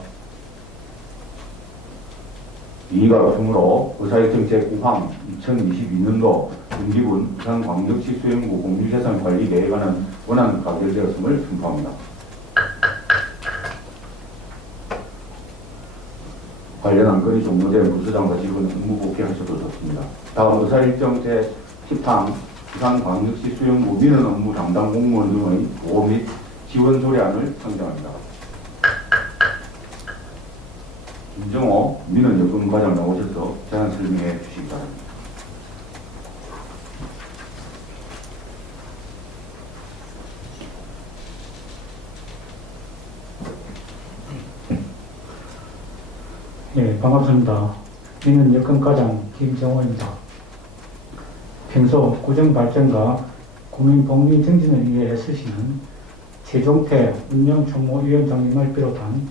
이의가 없으므로 의사일정 제9항 2022년도 등기분 부산광역시 수영구 공유재산관리계획에 관한 원안 가결되었음을 선포합니다. 관련한 건이 종료된 부서장과 직원 업무 복귀하셔도 좋습니다. 다음 의사일정 제10항 부산광역시 수영구 민원 업무 담당 공무원 등의 보호 및 지원 조례안을 상정합니다. 김정호 민원 여건 과장 나오셔서 제안 설명해 주시기 바랍니다. 네, 반갑습니다. 민원 여건과장 김정호입니다. 평소 구정발전과 국민복리 정진을 위해 애쓰시는 최종태 운영총무위원장님을 비롯한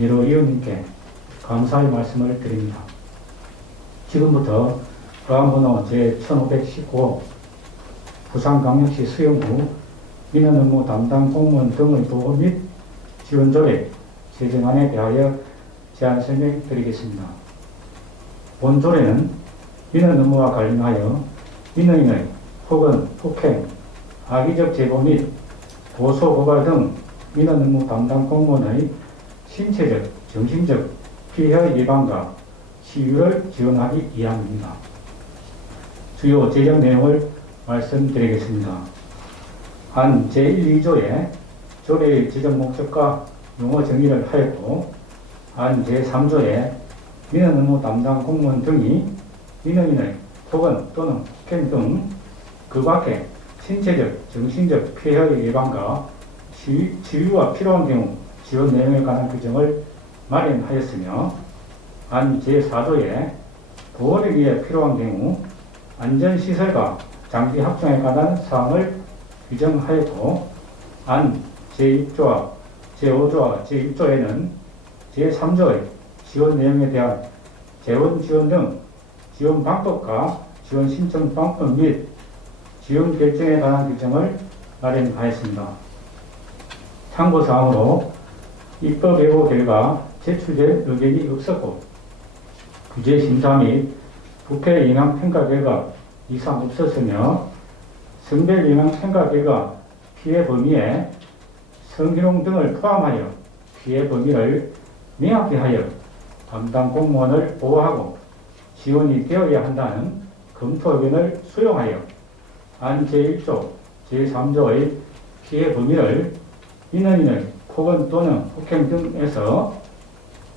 여러 위원님께 감사의 말씀을 드립니다. 지금부터 의안번호 제1519 부산광역시 수영구 민원 업무 담당 공무원 등의 보호 및 지원 조례 제정안에 대하여 제안 설명드리겠습니다. 본 조례는 민원 업무와 관련하여 민원인의 혹은 폭행, 악의적 제보 및 고소 고발 등 민원 업무 담당 공무원의 신체적, 정신적 피해 예방과 치유를 지원하기 위함입니다. 주요 제정 내용을 말씀드리겠습니다. 안 제1, 2조에 조례의 지정 목적과 용어 정의를 하였고, 안 제3조에 민원 업무 담당 공무원 등이 민원인의 폭언 또는 폭행 등 그 밖에 신체적, 정신적 피해의 예방과 치유가 필요한 경우 지원 내용에 관한 규정을 마련하였으며, 안 제4조에 보호를 위해 필요한 경우 안전시설과 장비 확충에 관한 사항을 규정하였고, 안 제6조와 제5조와 제6조에는 제3조의 지원 내용에 대한 재원 지원 등 지원 방법과 지원 신청 방법 및 지원 결정에 관한 규정을 마련하였습니다. 참고사항으로 입법 예고 결과 제출된 의견이 없었고, 규제 심사 및 부패 영향 평가 결과 이상 없었으며, 성별 영향 평가 결과 피해 범위에 성희롱 등을 포함하여 피해 범위를 명확히 하여 담당 공무원을 보호하고 지원이 되어야 한다는 검토 의견을 수용하여 안 제1조, 제3조의 피해 범위를 민원인의 폭언 또는 폭행 등에서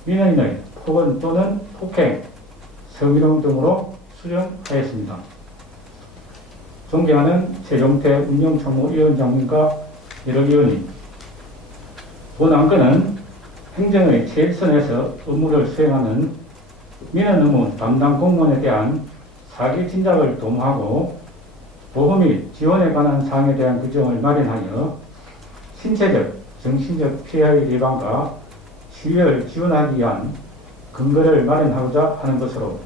민원인의 폭언 또는 폭행, 성희롱 등으로 수정하였습니다. 존경하는 최종태 운영총무위원장님과 여러 위원님, 본 안건은 행정의 최일선에서 업무를 수행하는 민원 업무 담당 공무원에 대한 사기 진작을 도모하고 보호 및 지원에 관한 사항에 대한 규정을 마련하여 신체적, 정신적 피해의 예방과 치유를 지원하기 위한 근거를 마련하고자 하는 것으로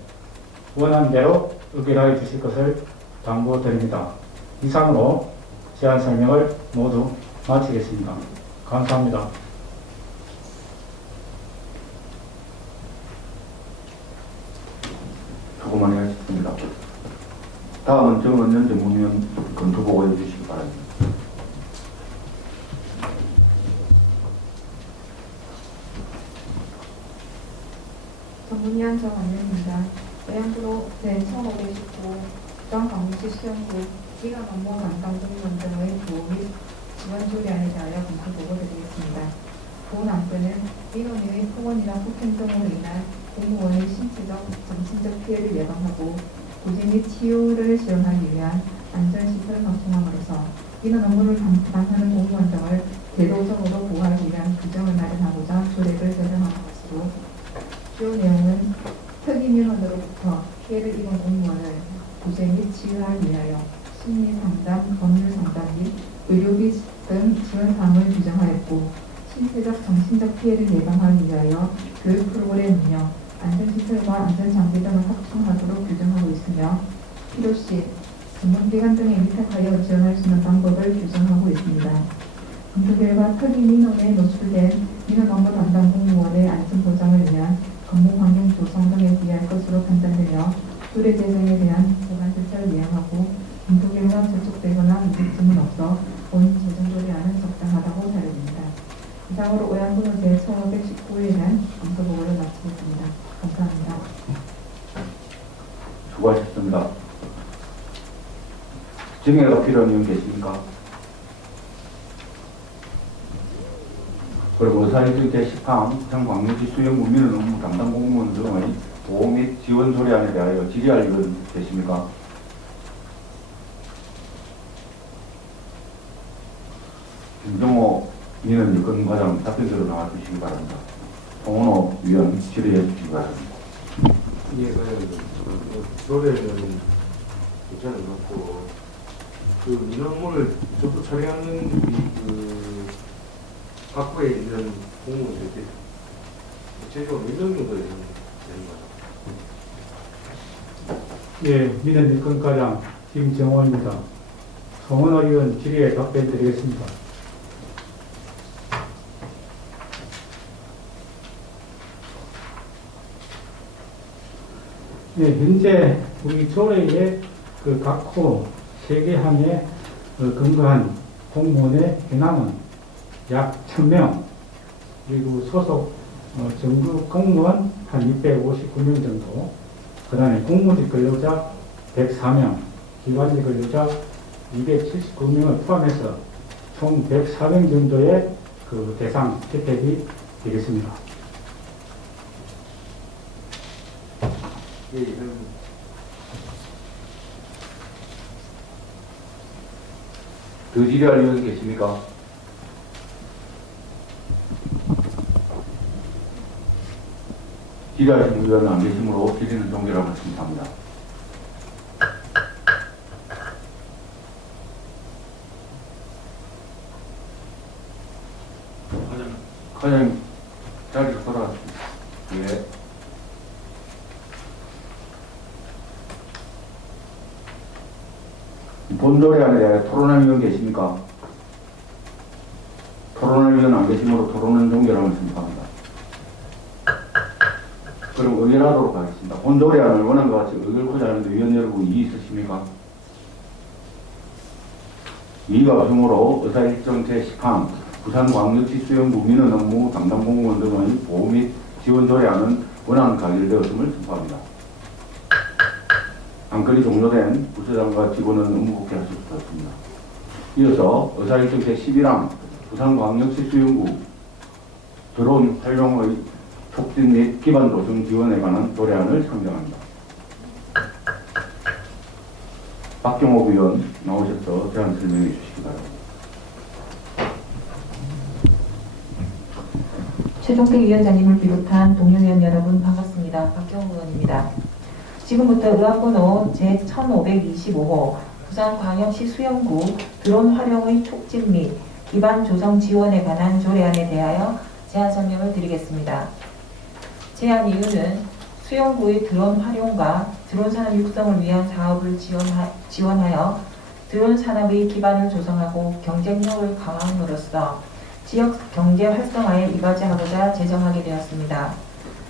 원하는 대로 의결하여 주실 것을 당부드립니다. 이상으로 제안 설명을 모두 마치겠습니다. 감사합니다. 수고많이 하셨습니다. 다음은 정은연 전문위원 검토 보고해 주시기 바랍니다. 전문위원 정원입니다. 의안부로 제1519 부산광역시 수영구 기관 업무 담당 공무원 등의 보호 및 지원 조례안에 대하여 검토 보고드리겠습니다. 본 안건은 민원인의 폭언이나 폭행 등으로 인한 공무원의 신체적, 정신적 피해를 예방하고 구제 및 치유를 지원하기 위한 안전시설을 확충함으로써 민원 업무를 담당하는 공무원 등을 제도적으로 보호하기 위한 규정을 마련하고자 조례를 제정한 것으로, 주요 내용은 특이 민원으로부터 피해를 입은 공무원을 구제 및 치유하기 위하여 심리상담, 법률상담 및 의료비 등 지원 사항을 규정하였고, 신체적, 정신적 피해를 예방하기 위하여 교육 프로그램 운영, 안전시설과 안전장비 등을 확충하도록 규정하고 있으며, 필요시 전문기관 등에 위탁하여 지원할 수 있는 방법을 규정하고 있습니다. 검토 결과 특이 민원에 노출된 민원 업무 담당 공무원의 안전 보장을 위한 건물 환경 조성 등에 비할 것으로 판단되며 조례 제정에 대한 보관 절차를 이행하고 검토결과 저촉되거나 문제점은 없어 본 재정조례안은 적당하다고 자료됩니다. 이상으로 의안번호 제1519에 대한 검토보고를 마치겠습니다. 감사합니다. 수고하셨습니다. 증여가 필요한 이유 계십니까? 그리고 의사일정 제13 부산광역시 수영구 민원 업무 담당 공무원 등의 보호 및 지원 조례안에 대하여 질의할 의원 계십니까? 김정호 민원 여건과장 답변 들어 나와 주시기 바랍니다. 송원호 위원 질의해 주시기 바랍니다. 예, 노래는 괜찮은 것 같고, 그 민원문을 저도 처리하는 그 각부에 있는 공무원들이 대체적으로 몇 명 정도 되는 거죠? 예, 민원 일건과장 김정호입니다. 송원호 의원 질의에 답변 드리겠습니다. 예, 현재 우리 조례의 그 각호 세개항에 근거한 공무원의 해남은 약 1000명, 그리고 소속 정부 공무원 한 659명 정도, 그 다음에 공무직 근로자 104명, 기관직 근로자 279명을 포함해서 총 104명 정도의 그 대상 혜택이 되겠습니다. 예, 더 질의할 의원 계십니까? 질의하신 의원은 안 계시므로 질의는 종결하고 말씀합니다. 과장님 자리로 돌아가십니다. 예. 본조례안에 대해 토론할 의원 계십니까? 토론할 의원 안 계시므로 토론은 종결하고 말씀합니다. 그럼 의결하도록 하겠습니다. 본조례안을 원한 것 같이 의결하고자 하는데 위원 여러분 이의 있으십니까? 이의가 없으므로 의사일정 제10항 부산광역시 수영구 민원 업무 담당 공무원 등의 보호 및 지원 조례안은 원안 가결되었음을 선포합니다. 안건이 종료된 부서장과 직원은 업무 복귀할 수 없습니다. 이어서 의사일정 제11항 부산광역시 수영구 드론 활용의 촉진 및 기반 조성 지원에 관한 조례안을 상정합니다. 박경옥 의원 나오셔서 제안 설명해 주시기 바랍니다. 최종택 위원장님을 비롯한 동료위원 여러분 반갑습니다. 박경우 의원입니다. 지금부터 의안번호 제1525호 부산광역시 수영구 드론 활용의 촉진 및 기반 조성 지원에 관한 조례안에 대하여 제안 설명을 드리겠습니다. 제안 이유는 수영구의 드론 활용과 드론 산업 육성을 위한 사업을 지원하여 드론 산업의 기반을 조성하고 경쟁력을 강화함으로써 지역 경제 활성화에 이바지하고자 제정하게 되었습니다.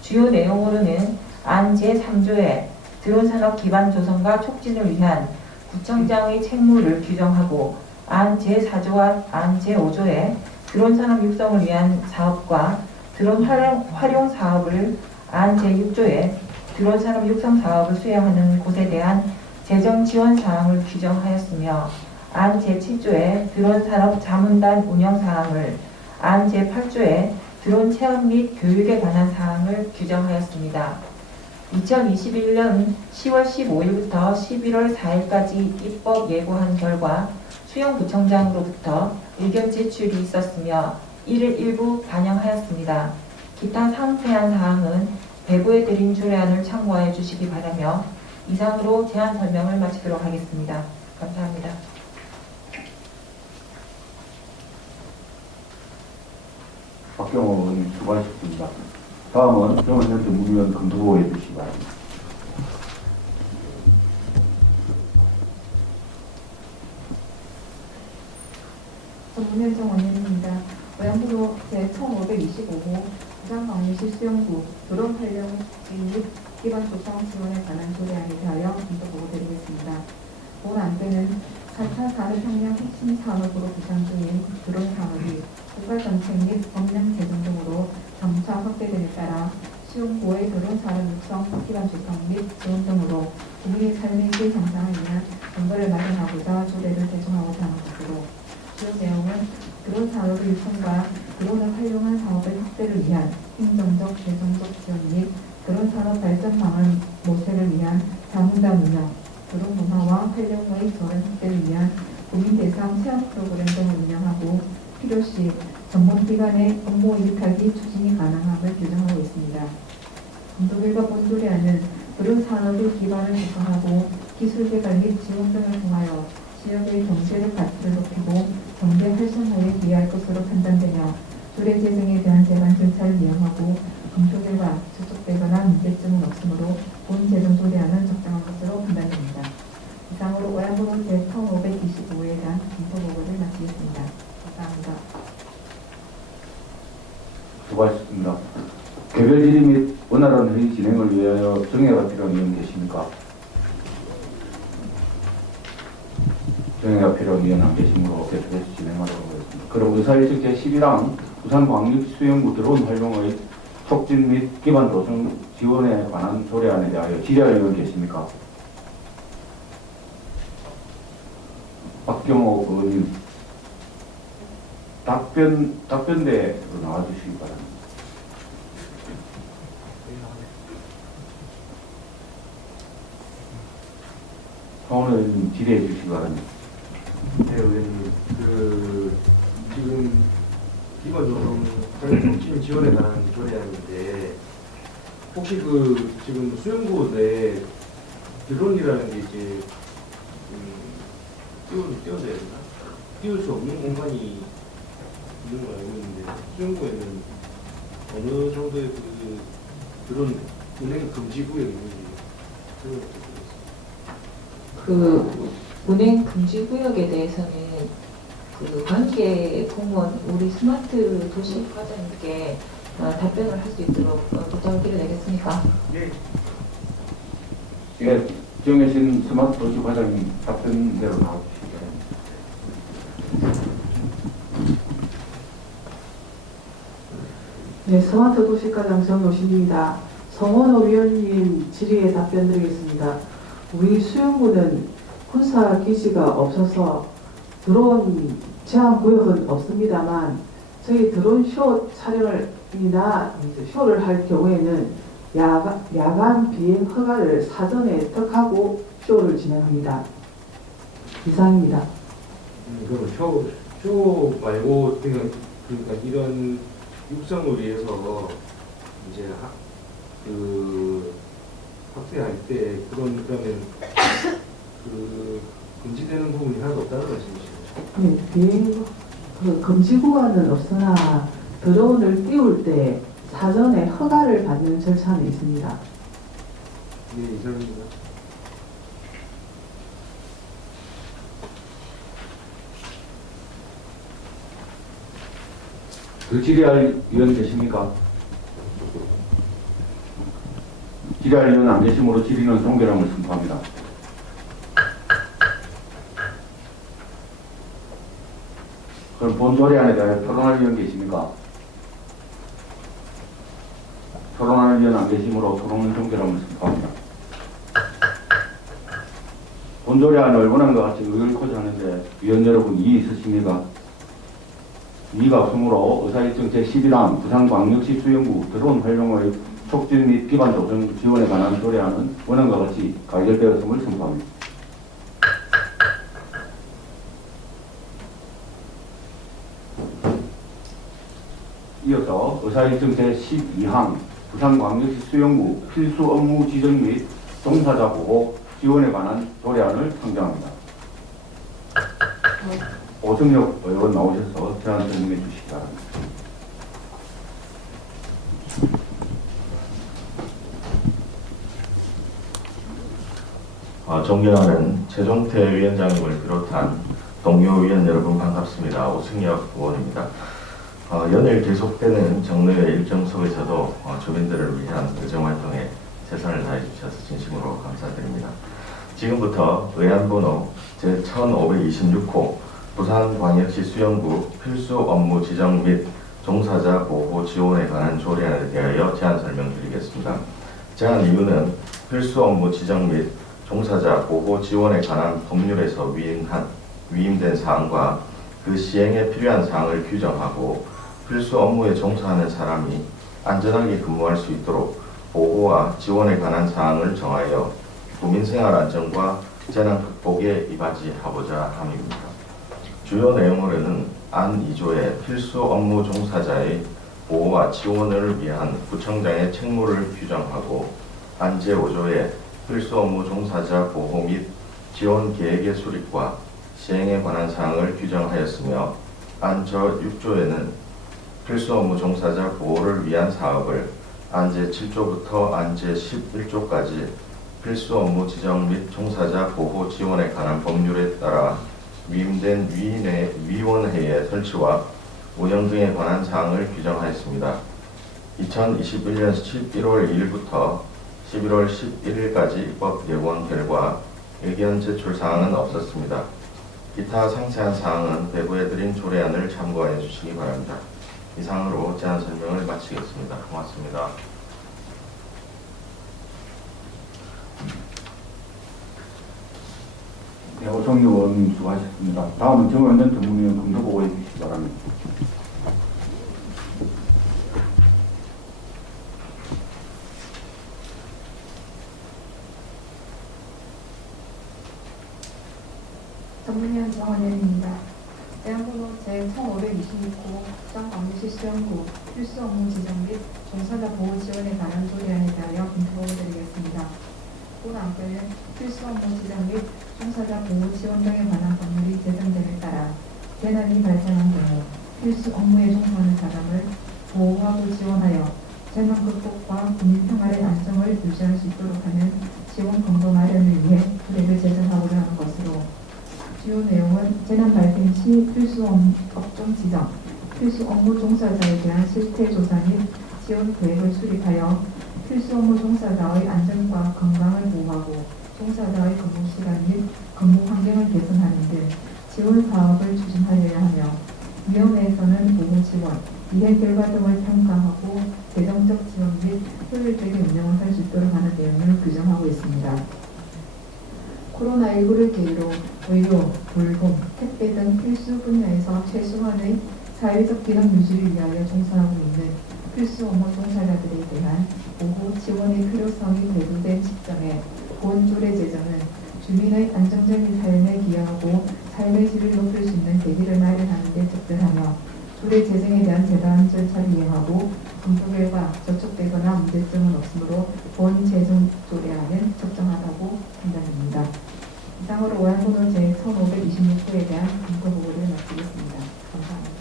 주요 내용으로는 안 제3조에 드론 산업 기반 조성과 촉진을 위한 구청장의 책무를 규정하고 안 제4조와 안 제5조에 드론 산업 육성을 위한 사업과 드론 활용 사업을 안 제6조에 드론 산업 육성 사업을 수행하는 곳에 대한 재정 지원 사항을 규정하였으며 안 제7조에 드론 산업 자문단 운영 사항을 안 제8조에 드론 체험 및 교육에 관한 사항을 규정하였습니다. 2021년 10월 15일부터 11월 4일까지 입법 예고한 결과 수영구청장으로부터 의견 제출이 있었으며 이를 일부 반영하였습니다. 기타 상세한 사항은 배부에 드린 조례안을 참고하여 주시기 바라며 이상으로 제안 설명을 마치도록 하겠습니다. 감사합니다. 박경호 의원님 수고하셨습니다. 다음은 정원현 전문위원 검토해 주시기 바랍니다. 전문현정 원님입니다. 의안번호 제1525호 부산광역시 수영구 드론 활용 및 기반 조성 지원에 관한 조례안에 대하여 검토 보고드리겠습니다. 본 안건은 4차 산업혁명 핵심 산업으로 구상 중인 드론 산업이 국가 정책 및 법령 제정 등으로 점차 확대됨에 따라 수용구의 드론 산업 육성, 기반 조성 및 지원 등으로 국민의 삶의 질 향상을 위한 근거를 마련하고자 조례를 제정하고자 하는 것으로 주요 내용은 드론 산업의 육성과 드론을 활용한 사업의 확대를 위한 행정적, 재정적 지원 및 드론 산업 발전망을 모색을 위한 자문단 운영, 드론 문화와 활용의 저변 확대를 위한 국민 대상 체험 프로그램 등을 운영하고 필요시 전문기관의 업무 이익하기 추진이 가능함을 규정하고 있습니다. 검토 결과 본 조례안은 드론 산업의 기반을 구성하고 기술 개발 및 지원 등을 통하여 지역의 경제력 가치를 높이고 경제 활성화에 기여할 것으로 판단되며 조례 제정에 대한 제반 절차를 이용하고 검토 결과 지적되거나 문제점은 없으므로 본 제정 조례안은 적당한 것으로 판단됩니다. 이상으로 오양부로 제1525에 대한 검토 보고를 마치겠습니다. 감사합니다. 수고하셨습니다. 개별 질의 및 원활한 회의 진행을 위하여 정해가 필요한 의원 계십니까? 정해가 필요한 의원 안 계시므로 계속해서 진행하도록 하겠습니다. 그럼 의사일정 제11항 부산광역시 수영구 드론 활용의 촉진 및 기반 조성 지원에 관한 조례안에 대하여 질의할 의원 계십니까? 박경호 의원님 답변대로 나와주시기 바랍니다. 황원 의원님 질의해 주시기 바랍니다. 네, 의원님. 지금 기반 조성 촉진 지원에 관한 조례안인데 혹시 지금 수영구 내 드론이라는 게 이제 띄워져야 되나? 띄울 수 없는 공간이 있는 걸 알고 있는데 수영구에는 어느 정도의 드론 운행 금지 구역이 있는지 그걸 그 운행 금지 구역에 대해서는 그 관계 공무원 우리 스마트 도시 과장님께 답변을 할 수 있도록 부탁을 드려야겠습니까? 예. 예, 정해진 스마트 도시 과장님 답변대로 나와주시기 바랍니다. 네, 스마트 도시과장 정효신입니다. 성원호 위원님 질의에 답변 드리겠습니다. 우리 수영구는 군사기지가 없어서 드론 제한구역은 없습니다만 저희 드론 쇼 촬영이나 쇼를 할 경우에는 야간 비행 허가를 사전에 획득하고 쇼를 진행합니다. 이상입니다. 그럼 쇼 말고 그러니까 이런 육성을 위해서 이제 확대할 때 그러면 금지되는 부분이 하나도 없다는 말씀이시죠? 네, 비행 금지 구간은 없으나 드론을 띄울 때 사전에 허가를 받는 절차는 있습니다. 네, 이상입니다. 그 질의할 의원 계십니까? 질의할 의원 안 계시므로 질의는 종결함을 선포합니다. 그럼 본 조례안에 대하여 토론할 의원 계십니까? 토론할 의원 안 계시므로 토론은 종결함을 선포합니다. 본 조례안을 원하는 것 같이 의결코자 하는데 위원 여러분 이의 있으십니까? 이의가 없으므로 의사일정 제11항 부산광역시 수영구 드론 활용의 촉진 및 기반 조성 지원에 관한 조례안은 원안과 같이 가결되었음을 선포합니다. 이어서 의사일정 제12항 부산광역시 수영구 필수 업무 지정 및 종사자 보호 지원에 관한 조례안을 상정합니다. 오정혁 의원 나오셔서 제안 설명해 주시기 바랍니다. 존경하는 최종태 위원장님을 비롯한 동료 위원 여러분 반갑습니다. 오승혁 의원입니다. 연일 계속되는 정례회 일정 속에서도 주민들을 위한 의정활동에 최선을 다해 주셔서 진심으로 감사드립니다. 지금부터 의안번호 제1526호 부산광역시 수영구 필수 업무 지정 및 종사자 보호 지원에 관한 조례안에 대하여 제안 설명드리겠습니다. 제안 이유는 필수 업무 지정 및 종사자 보호 지원에 관한 법률에서 위임된 사항과 그 시행에 필요한 사항을 규정하고 필수 업무에 종사하는 사람이 안전하게 근무할 수 있도록 보호와 지원에 관한 사항을 정하여 국민생활 안정과 재난 극복에 이바지하고자 함입니다. 주요 내용으로는 안 2조의 필수 업무 종사자의 보호와 지원을 위한 구청장의 책무를 규정하고 안 제5조의 필수 업무 종사자 보호 및 지원 계획의 수립과 시행에 관한 사항을 규정하였으며 안 저6조에는 필수 업무 종사자 보호를 위한 사업을 안 제7조부터 안 제11조까지 필수 업무 지정 및 종사자 보호 지원에 관한 법률에 따라 위임된 위원회의 설치와 운영 등에 관한 사항을 규정하였습니다. 2021년 11월 2일부터 11월 11일까지 입법 예고한 결과 의견 제출 사항은 없었습니다. 기타 상세한 사항은 배부해드린 조례안을 참고해 주시기 바랍니다. 이상으로 제안 설명을 마치겠습니다. 고맙습니다. 네, 오성유 의원님 수고하셨습니다. 다음은 정원전 전문위원 검토 보고해 주시기 바랍니다. 전문위원 정원현입니다. 제안번호 제1526호 부산광역시 수영구 필수 업무 지정 및 종사자 보호 지원에 관한 조례안에 대하여 검토드리겠습니다. 본 안건은 필수 업무 지정 및 종사자 보호 지원 등에 관한 법률이 제정됨에 따라 재난이 발생한 경우 필수 업무에 종사하는 사람을 보호하고 지원하여 재난 극복과 국민 생활의 안정을 유지할 수 있도록 하는 지원 근거 마련을 위해 조례를 제정하고자 하는 것으로 주요 내용은 재난 발생 시 필수 업종 지정, 필수 업무 종사자에 대한 실태 조사 및 지원 계획을 수립하여 필수 업무 종사자의 안전과 건강을 보호하고 종사자의 근무 시간 및 근무 환경을 개선하는 등 지원 사업을 추진하려야 하며 위원회에서는 보호 지원, 이행 결과 등을 평가하고 재정적 지원 및 효율적인 운영을 할 수 있도록 하는 내용을 규정하고 있습니다. 코로나19를 계기로 의료, 돌봄, 택배 등 필수 분야에서 최소한의 사회적 기능 유지를 위하여 종사하고 있는 필수 업무 종사자들에 대한 보호 지원의 필요성이 대두된 시점에 본 조례 제정은 주민의 안정적인 삶에 기여하고 삶의 질을 높일 수 있는 계기를 마련하는 데 적절하며 조례 제정에 대한 제도한 절차를 이행하고 검토 결과 저촉되거나 문제점은 없으므로 본 제정 조례안은 적정하다고 판단합니다. 이상으로 오안번호 제1526호에 대한 검토 보고를 마치겠습니다. 감사합니다.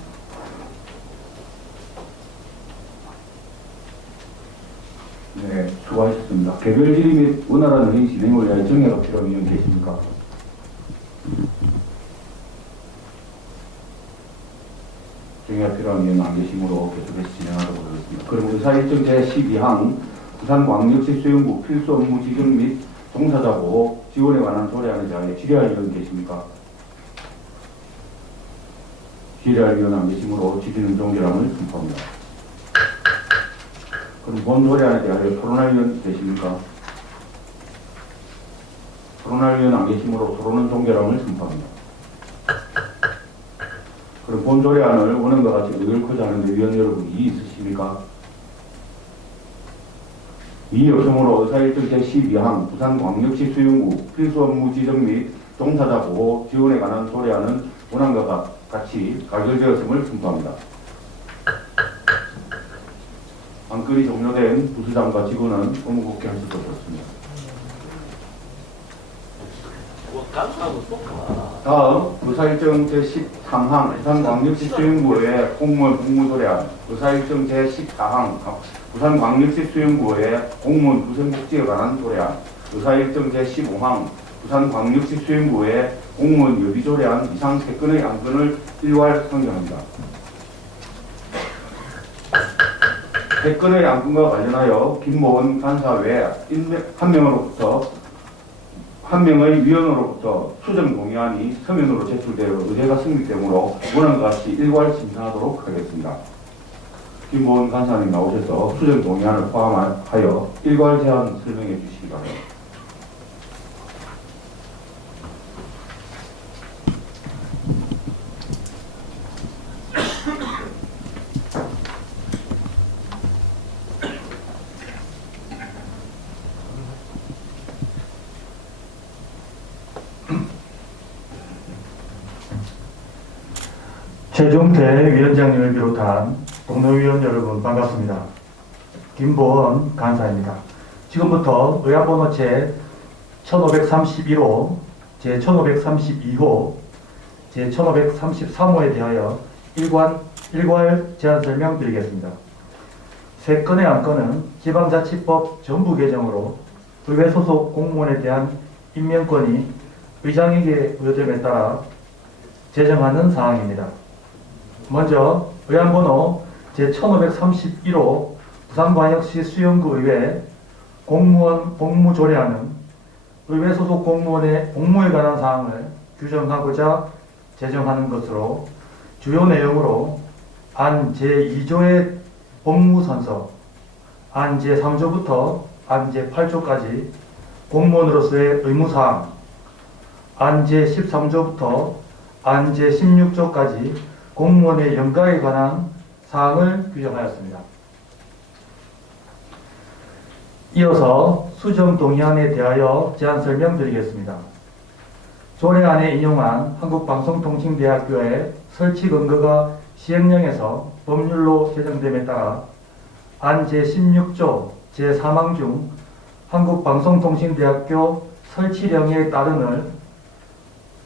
네, 수고하셨습니다. 개별 질의 및 원활한 회의 진행을 위하여 정해가 필요한 의원 계십니까? 정해가 필요한 의원 안 계시므로 계속해서 진행하도록 하겠습니다. 그럼 의사일정 제12항 부산광역시 수영구 필수 업무 지정 및 종사자 보호 지원에 관한 조례안에 대하여 질의할 의원 계십니까? 질의할 의원 안 계시므로 질의는 종결함을 선포합니다. 그럼 본 조례안에 대하여 토론할 의원 계십니까? 토론할 의원 안 계시므로 토론은 종결함을 선포합니다. 그럼 본 조례안을 원하는 것 같이 의결코자 하는데 위원 여러분 이의 있으십니까? 이의 없으므로 의사일정 제12항 부산광역시 수영구 필수 업무 지정 및 종사자 보호 지원에 관한 조례안은 원하는 것 같이 가결되었음을 선포합니다. 안건이 종료된 부수장과 직원은 업무국회할 수도 없습니다. 다음 의사일정 제13항 부산광역시 수영구의 공무원 복무조례안, 의사일정 제14항 부산광역시 수영구의 공무원 구성복지에 관한 조례안, 의사일정 제15항 부산광역시 수영구의 공무원 여비조례안 이상 3건의 안건을 일괄 상정합니다. 세 건의 안건과 관련하여 김모은 간사 외 한 명의 위원으로부터 수정 동의안이 서면으로 제출되어 의뢰가 성립되므로 원안과 같이 일괄 심사하도록 하겠습니다. 김모은 간사님 나오셔서 수정 동의안을 포함하여 일괄 제안 설명해 주시기 바랍니다. 최종태 위원장님을 비롯한 동료위원 여러분 반갑습니다. 김보원 간사입니다. 지금부터 의안번호 제 1531호, 제 1532호, 제 1533호에 대하여 일괄 제안 설명 드리겠습니다. 세 건의 안건은 지방자치법 전부 개정으로 의회 소속 공무원에 대한 임명권이 의장에게 부여됨에 따라 제정하는 사항입니다. 먼저 의안번호 제1531호 부산광역시 수영구 의회 공무원 복무조례안은 의회 소속 공무원의 복무에 관한 사항을 규정하고자 제정하는 것으로 주요 내용으로 안 제2조의 복무선서, 안 제3조부터 안 제8조까지 공무원으로서의 의무사항, 안 제13조부터 안 제16조까지 공무원의 연가에 관한 사항을 규정하였습니다. 이어서 수정 동의안에 대하여 제안 설명드리겠습니다. 조례안에 인용한 한국방송통신대학교의 설치 근거가 시행령에서 법률로 제정됨에 따라 안 제16조 제3항 중 한국방송통신대학교 설치령에 따르는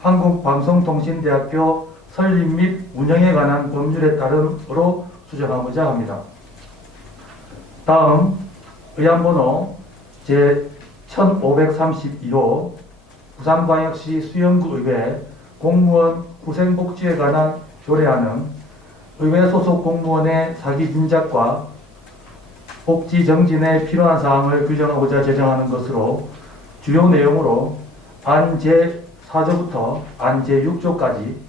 한국방송통신대학교 설립 및 운영에 관한 법률에 따름으로 수정하고자 합니다. 다음 의안번호 제1532호 부산광역시 수영구 의회 공무원 후생복지에 관한 조례안은 의회 소속 공무원의 사기 진작과 복지 정진에 필요한 사항을 규정하고자 제정하는 것으로 주요 내용으로 안 제4조부터 안 제6조까지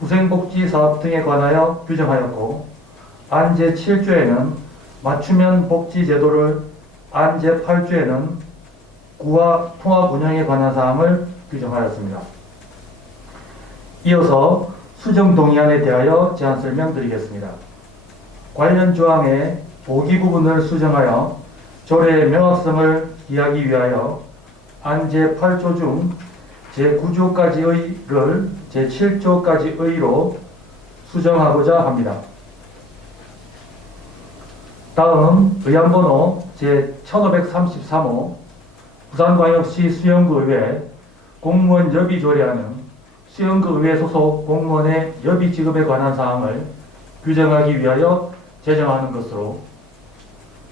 후생복지사업 등에 관하여 규정하였고, 안 제7조에는 맞춤형 복지제도를, 안 제8조에는 구와 통합 운영에 관한 사항을 규정하였습니다. 이어서 수정 동의안에 대하여 제안 설명드리겠습니다. 관련 조항의 보기 부분을 수정하여 조례의 명확성을 기하기 위하여 안 제8조 중 제9조까지의를 제7조까지의로 수정하고자 합니다. 다음 의안번호 제1533호 부산광역시 수영구 의회 공무원 여비 조례안은 수영구 의회 소속 공무원의 여비 지급에 관한 사항을 규정하기 위하여 제정하는 것으로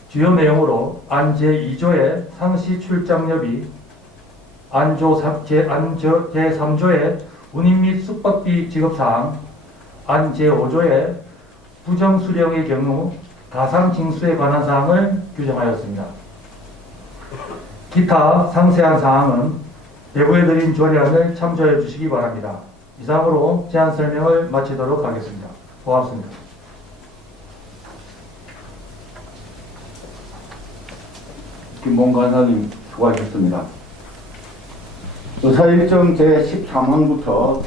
주요 내용으로 안 제2조의 상시 출장 여비, 제3조의 운임 및 숙박비 지급사항, 안 제5조의 부정수령의 경우 가상징수에 관한 사항을 규정하였습니다. 기타 상세한 사항은 내부에 드린 조례안을 참조해 주시기 바랍니다. 이상으로 제안 설명을 마치도록 하겠습니다. 고맙습니다. 김봉 간사님 수고하셨습니다. 의사일정 제13항부터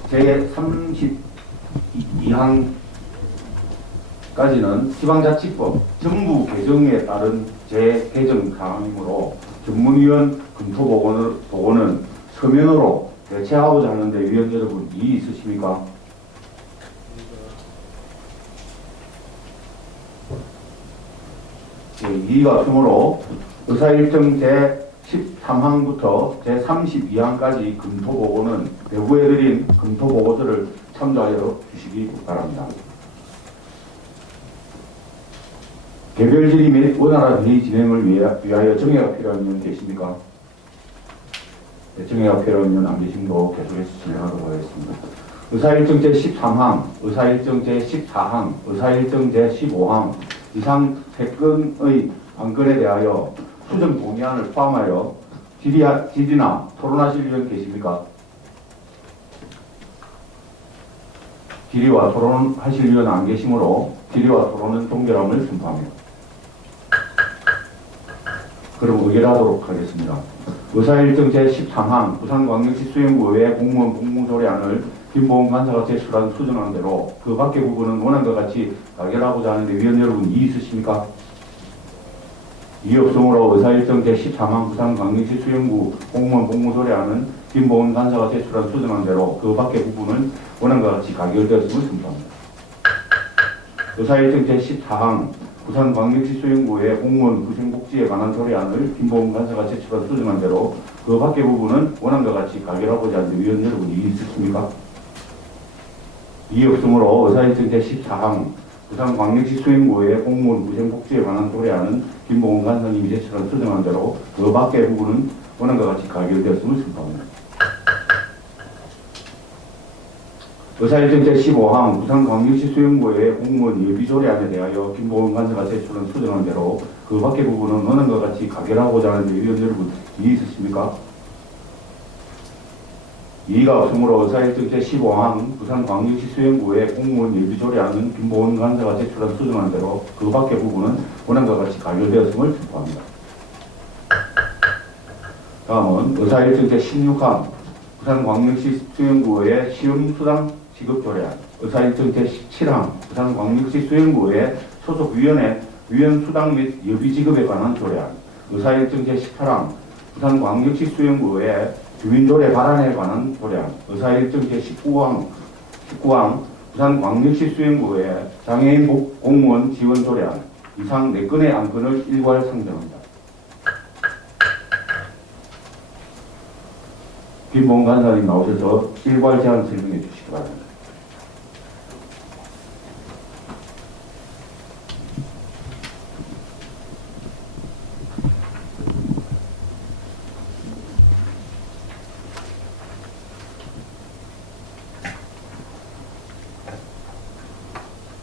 제32항까지는 지방자치법 전부 개정에 따른 재개정 사항이므로 전문위원 검토 보고는 서면으로 대체하고자 하는데 위원 여러분 이의 있으십니까? 이의가 없으므로 의사일정 제13항부터 제32항까지 검토보고는 내부에 드린 검토보고서를 참조하여 주시기 바랍니다. 개별 질의 및 원활한 회의 진행을 위하여 정해가 필요한 분 계십니까? 네, 정해가 필요한 분 안 계심도 계속해서 진행하도록 하겠습니다. 의사일정 제13항, 의사일정 제14항, 의사일정 제15항, 이상 3건의 안건에 대하여 수정 동의안을 포함하여 질의나 토론하실 의원 계십니까? 질의와 토론하실 의원 안 계시므로 질의와 토론은 동결함을 선포합니다. 그럼 의결하도록 하겠습니다. 의사일정 제13항 부산광역시 수행구의 공무원 공무조례안을 김보은 간사가 제출한 수정한 대로 그 밖의 부분은 원안과 같이 가결하고자 하는데 위원 여러분 이의 있으십니까? 이의 없으므로 의사일정 제13항 부산광역시 수행구 공무원 공무조례안은 김보은 간사가 제출한 수정한 대로 그 밖의 부분은 원안과 같이 가결되었음을 선포합니다. 의사일정 제14항 부산광역시 수행구의 공무원 구생복지에 관한 조례안을 김보은 간사가 제출한 수정한 대로 그 밖의 부분은 원안과 같이 가결하고자 하는데 위원 여러분 이의 있으십니까? 이의 없으므로 의사일정 제14항 부산광역시 수행구의 공무원 구생복지에 관한 조례안은 김보은 간사님이 제출한 수정한 대로 그 밖의 부분은 원안과 같이 가결되었음을 선포합니다. 의사일정 제15항 부산광역시 수행구의 공무원 예비조례안에 대하여 김보은 간사가 제출한 수정한 대로 그 밖의 부분은 원안과 같이 가결하고자 하는데 위원 여러분 이의 있으십니까? 이의가 없으므로 의사일정 제15항 부산광역시 수행구의 공무원 예비조례안은 김보은 간사가 제출한 수정한 대로 그 밖의 부분은 원안과 같이 가결되었음을 선포합니다. 다음은 의사일정 제16항 부산광역시 수행구의 시험수당 지급조례안, 의사일정 제17항 부산광역시 수행구의 소속위원회 위원수당 및 여비지급에 관한 조례안, 의사일정 제18항 부산광역시 수행구의 주민조례 발안에 관한 조례안, 의사일정 제19항 부산광역시 수행구의 장애인 공무원 지원 조례안, 이상 4건의 안건을 일괄 상정합니다. 김보은 간사님 나오셔서 일괄 제안 설명해 주시기 바랍니다.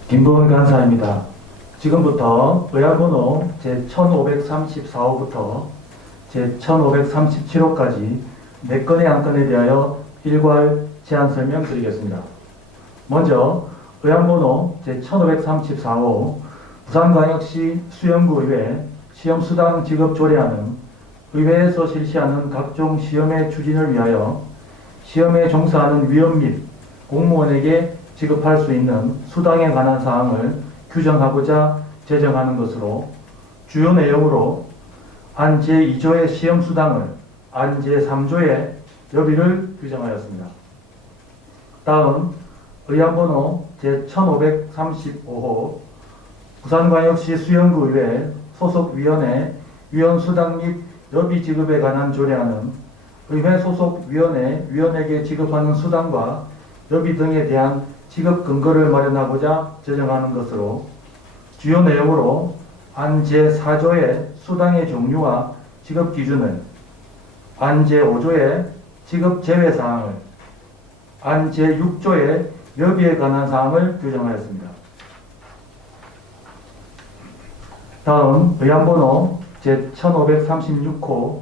김보은 간사입니다. 지금부터 의안번호 제1534호부터 제1537호까지 4건의 안건에 대하여 일괄 제안 설명드리겠습니다. 먼저 의안번호 제1534호 부산광역시 수영구의회 시험수당 지급 조례안은 의회에서 실시하는 각종 시험의 추진을 위하여 시험에 종사하는 위원 및 공무원에게 지급할 수 있는 수당에 관한 사항을 규정하고자 제정하는 것으로 주요 내용으로 안 제2조의 시험수당을 안 제3조의 여비를 규정하였습니다. 다음 의안번호 제1535호 부산광역시 수영구의회 소속위원회 위원수당 및 여비지급에 관한 조례안은 의회 소속위원회 위원에게 지급하는 수당과 여비 등에 대한 지급 근거를 마련하고자 제정하는 것으로 주요 내용으로 안 제4조의 수당의 종류와 지급 기준을, 안 제5조의 지급 제외 사항을, 안 제6조의 여비에 관한 사항을 규정하였습니다. 다음 의안번호 제1536호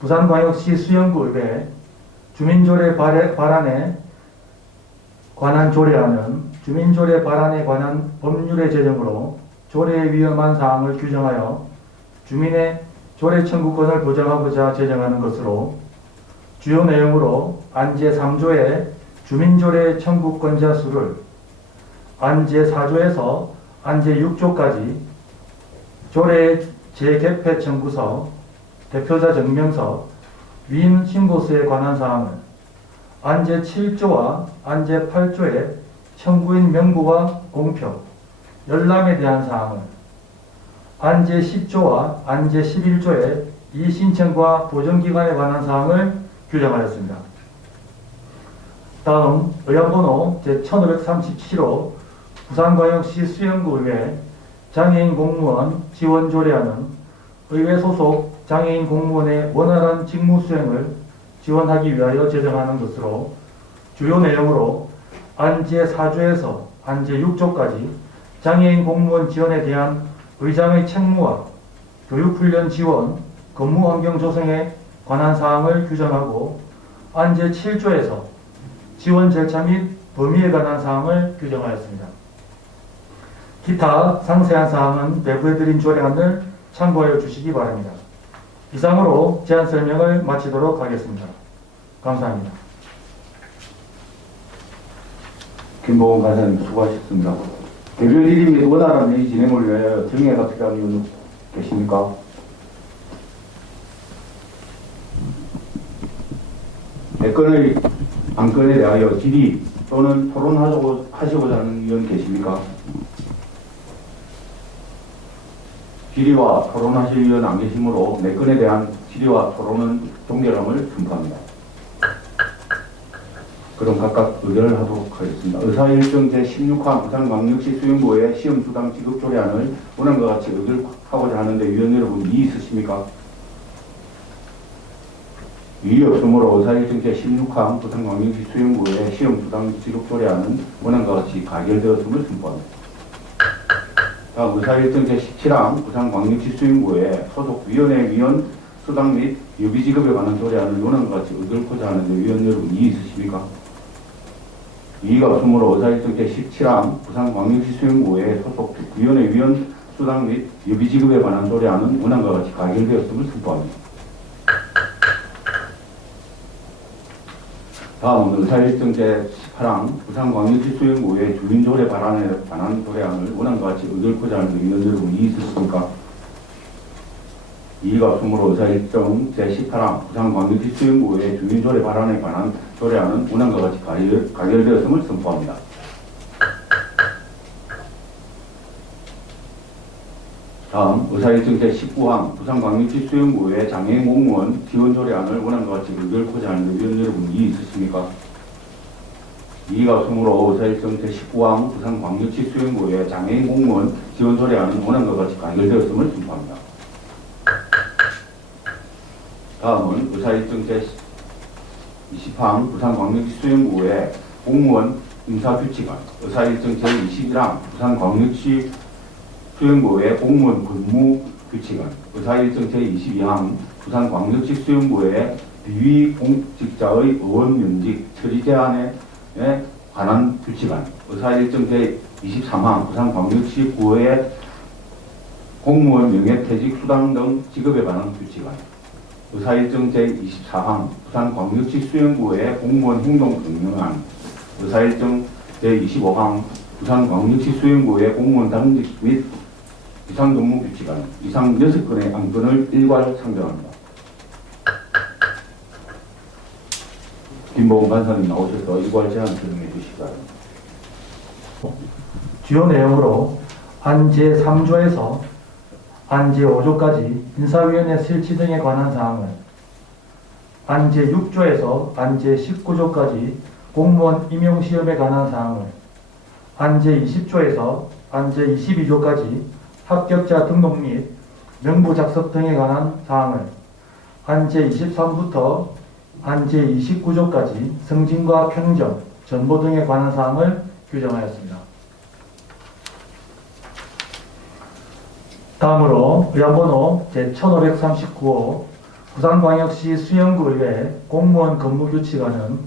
부산광역시 수영구의회 주민조례 발안에 관한 조례안은 주민조례 발안에 관한 법률의 제정으로 조례에 위험한 사항을 규정하여 주민의 조례 청구권을 보장하고자 제정하는 것으로 주요 내용으로 안 제3조의 주민조례 청구권자 수를, 안 제4조에서 안 제6조까지 조례 재개폐 청구서, 대표자 증명서, 위임 신고서에 관한 사항을, 안 제7조와 안 제8조의 청구인 명부와 공표, 열람에 대한 사항을, 안 제10조와 안 제11조의 이의신청과 보정기간에 관한 사항을 규정하였습니다. 다음 의안번호 제1537호 부산광역시 수영구의회 장애인 공무원 지원조례안은 의회 소속 장애인 공무원의 원활한 직무 수행을 지원하기 위하여 제정하는 것으로 주요 내용으로 안 제4조에서 안 제6조까지 장애인 공무원 지원에 대한 의장의 책무와 교육훈련 지원, 근무환경 조성에 관한 사항을 규정하고 안제 7조에서 지원 절차 및 범위에 관한 사항을 규정하였습니다. 기타 상세한 사항은 배부해드린 조례안을 참고하여 주시기 바랍니다. 이상으로 제안 설명을 마치도록 하겠습니다. 감사합니다. 김보건 간사님 수고하셨습니다. 개별 1위 및 원활한 회의 진행을 위하여 정해가 필요한 의원 계십니까? 대건의 안건에 대하여 질의 또는 토론하시고자 하는 의원 계십니까? 질의와 토론하실 의원 안 계시므로 내 건에 대한 질의와 토론은 종결함을 선포합니다. 그럼 각각 의결을 하도록 하겠습니다. 의사일정 제16항 부산광역시 수영부의 시험수당 지급 조례안을 원안과 같이 의결하고자 하는데 위원 여러분 이의 있으십니까? 이의 없으므로 의사일정 제16항 부산광역시 수영부의 시험수당 지급 조례안은 원안과 같이 가결되었음을 선포합니다. 다음 의사일정 제17항 부산광역시 수영부의 소속 위원회 위원 수당 및予備 지급에 관한 조례안을 원안과 같이 의결코자 하는데 위원 여러분 이의 있으십니까? 이의가 없으므로 의사일정 제17항 부산광역시 수영부의 소속 위원회 위원 수당 및予備 지급에 관한 조례안은 원안과 같이 가결되었음을 선포합니다. 다음은 의사일정 제18항 부산광역시 수영부의 주민조례 발안에 관한 조례안을 원안과 같이 의결코자 하는데 위원 여러분 이의 있으십니까? 이의가 없으므로 의사일정 제18항 부산광역시 수영부의 주민조례 발안에 관한 조례안은 원안과 같이 가결되었음을 선포합니다. 다음 의사일정 제19항 부산광역시 수영부의 장애인 공무원 지원 조례안을 원안과 같이 의결코자 하는데 위원 여러분 이의 있으십니까? 이의가 없으므로 의사일정 제19항 부산광역시 수영부의 장애인 공무원 지원 조례안은 원안과 같이 가결되었음을 선포합니다. 다음은 의사일정 제20항 부산광역시 수영부의 공무원 인사규칙안, 의사일정 제21항 부산광역시 수영부의 공무원 근무규칙안, 의사일정 제22항 부산광역시 수영부의 비위공직자의 의원면직 처리 제한에 관한 규칙안, 의사일정 제23항 부산광역시 구의 공무원 명예퇴직 수당 등 지급에 관한 규칙안, 의사일정 제24항 부산광역시 수영부의 공무원 행동경영안, 의사일정 제25항 부산광역시 수영부의 공무원 당직 및 비상근무 규칙안, 이상 6건의 안건을 일괄 상정합니다. 김보건 간사님 나오셔서 일괄 제안 설명해 주시기 바랍니다. 주요 내용으로 안 제3조에서 안 제5조까지 인사위원회 설치 등에 관한 사항을, 안 제6조에서 안 제19조까지 공무원 임용시험에 관한 사항을, 안 제20조에서 안 제22조까지 합격자 등록 및 명부 작성 등에 관한 사항을, 안 제23부터 안 제29조까지 승진과 평점, 전보 등에 관한 사항을 규정하였습니다. 다음으로 의안번호 제1539호 부산광역시 수영구 의회 공무원 근무규칙안은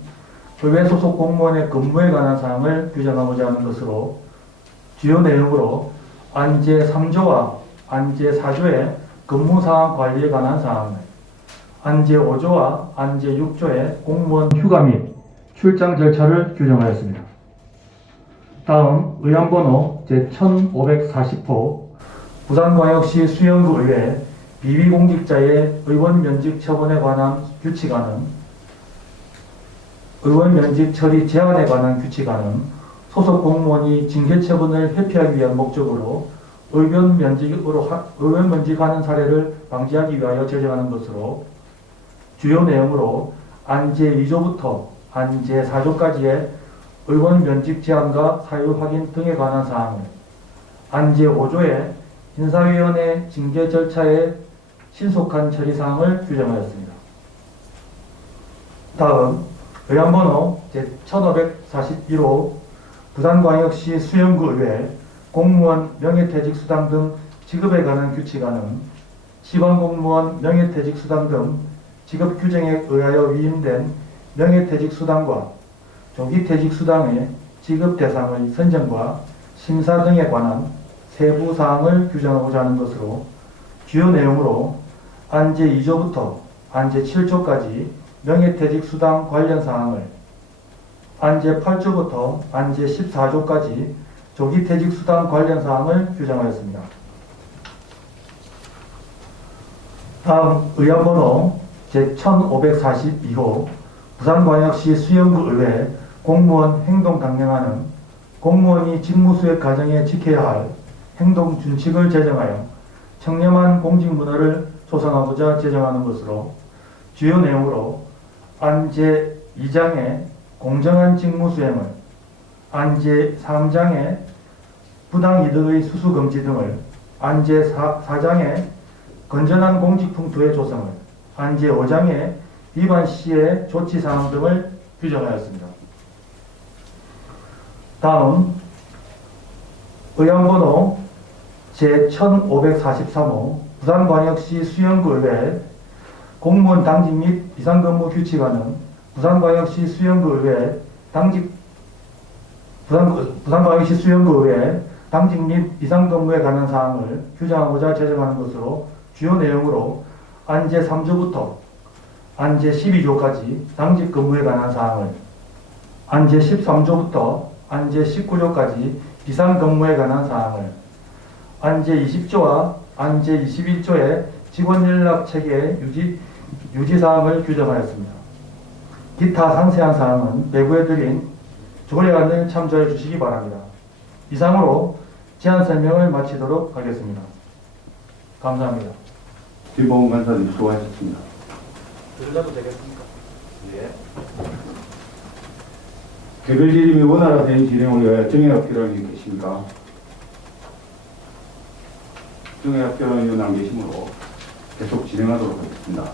의회 소속 공무원의 근무에 관한 사항을 규정하고자 하는 것으로 주요 내용으로 안제 3조와 안제 4조의 근무사항 관리에 관한 사항을, 안제 5조와 안제 6조의 공무원 휴가 및 출장 절차를 규정하였습니다. 다음 의안번호 제1540호 부산광역시 수영구 의회 비위공직자의 의원 면직 처분에 관한 규칙안은, 의원 면직 처리 제한에 관한 규칙안은 소속 공무원이 징계 처분을 회피하기 위한 목적으로 의원 면직하는 사례를 방지하기 위하여 제정하는 것으로 주요 내용으로 안제 2조부터 안제 4조까지의 의원 면직 제한과 사유 확인 등에 관한 사항을, 안제 5조의 인사위원회 징계 절차의 신속한 처리 사항을 규정하였습니다. 다음 의안번호 제1541호 부산광역시 수영구 의회 공무원 명예퇴직수당 등 지급에 관한 규칙안은 지방공무원 명예퇴직수당 등 지급 규정에 의하여 위임된 명예퇴직수당과 조기퇴직수당의 지급 대상의 선정과 심사 등에 관한 세부 사항을 규정하고자 하는 것으로 주요 내용으로 안제 2조부터 안제 7조까지 명예퇴직수당 관련 사항을, 안제 8조부터 안제 14조까지 조기퇴직수당 관련 사항을 규정하였습니다. 다음 의안번호 제1542호 부산광역시 수영구 의회 공무원 행동강령안은 공무원이 직무수행 과정에 지켜야 할 행동준칙을 제정하여 청렴한 공직문화를 조성하고자 제정하는 것으로 주요 내용으로 안제 2장의 공정한 직무수행을, 안제 3장의 부당이득의 수수금지 등을, 안제 4장의 건전한 공직풍토의 조성을, 안제 5장의 위반 시의 조치사항 등을 규정하였습니다. 다음 의안번호 제1543호 부산광역시 수영구 의회 공무원 당직 및 비상근무 규칙안은 부산광역시 수영구 의회 부산광역시 수영구 의회 당직 및 비상근무에 관한 사항을 규정하고자 제정하는 것으로 주요 내용으로 안제 3조부터 안제 12조까지 당직 근무에 관한 사항을, 안제 13조부터 안제 19조까지 비상근무에 관한 사항을, 안제 20조와 안제 21조의 직원연락체계 유지사항을 규정하였습니다. 기타 상세한 사항은 내부에 드린 조례안을 참조해 주시기 바랍니다. 이상으로 제안 설명을 마치도록 하겠습니다. 감사합니다. 김봉훈 간사님 수고하셨습니다. 들으셔도 되겠습니까? 예. 개별 지림이 원활한 진행을 위하여 정혜학 교련이 계십니까? 정혜학 교련이 안 계시므로 계속 진행하도록 하겠습니다.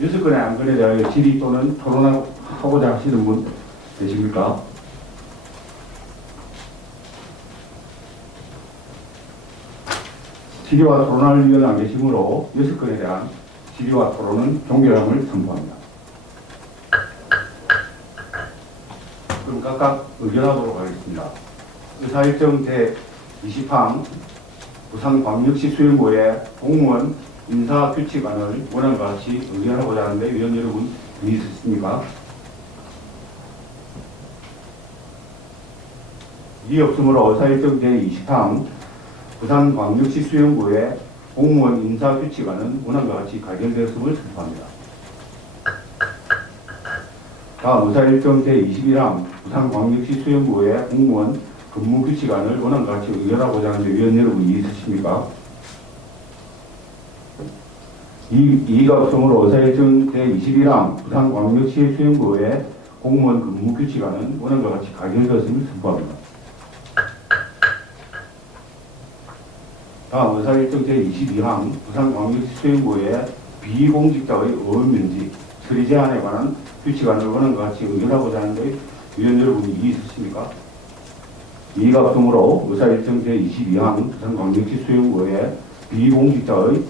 6건의 안건에 대하여 질의 또는 토론하고자 하시는 분 계십니까? 질의와 토론할 위원 안 계시므로 6건에 대한 질의와 토론은 종결함을 선포합니다. 그럼 각각 의견하도록 하겠습니다. 의사일정 제20항 부산광역시 수영구의 공무원 인사규칙안을 원안과 같이 의견하고자 하는데 위원 여러분 동의 있으십니까? 이의 없으므로 의사일정 제20항 부산광역시 수영구의 공무원 인사규칙안은 원안과 같이 가결되었음을 선포합니다. 다음 의사일정 제21항 부산광역시 수영구의 공무원 근무규칙안을 원안과 같이 의결하고자 하는데 위원 여러분 이의 있으십니까? 이의가 없으므로 의사일정 제21항 부산광역시 수영구의 공무원 근무규칙안은 원안과 같이 가결되었음을 선포합니다. 다음 의사일정 제22항 부산광역시 수영구의 비공직자의 의원면직 처리 제한에 관한 규칙안을 원안과 같이 의결하고자 하는데 위원 여러분 이의 있으십니까? 이의가 없으므로 의사일정 제22항 부산광역시 수영구의 비공직자의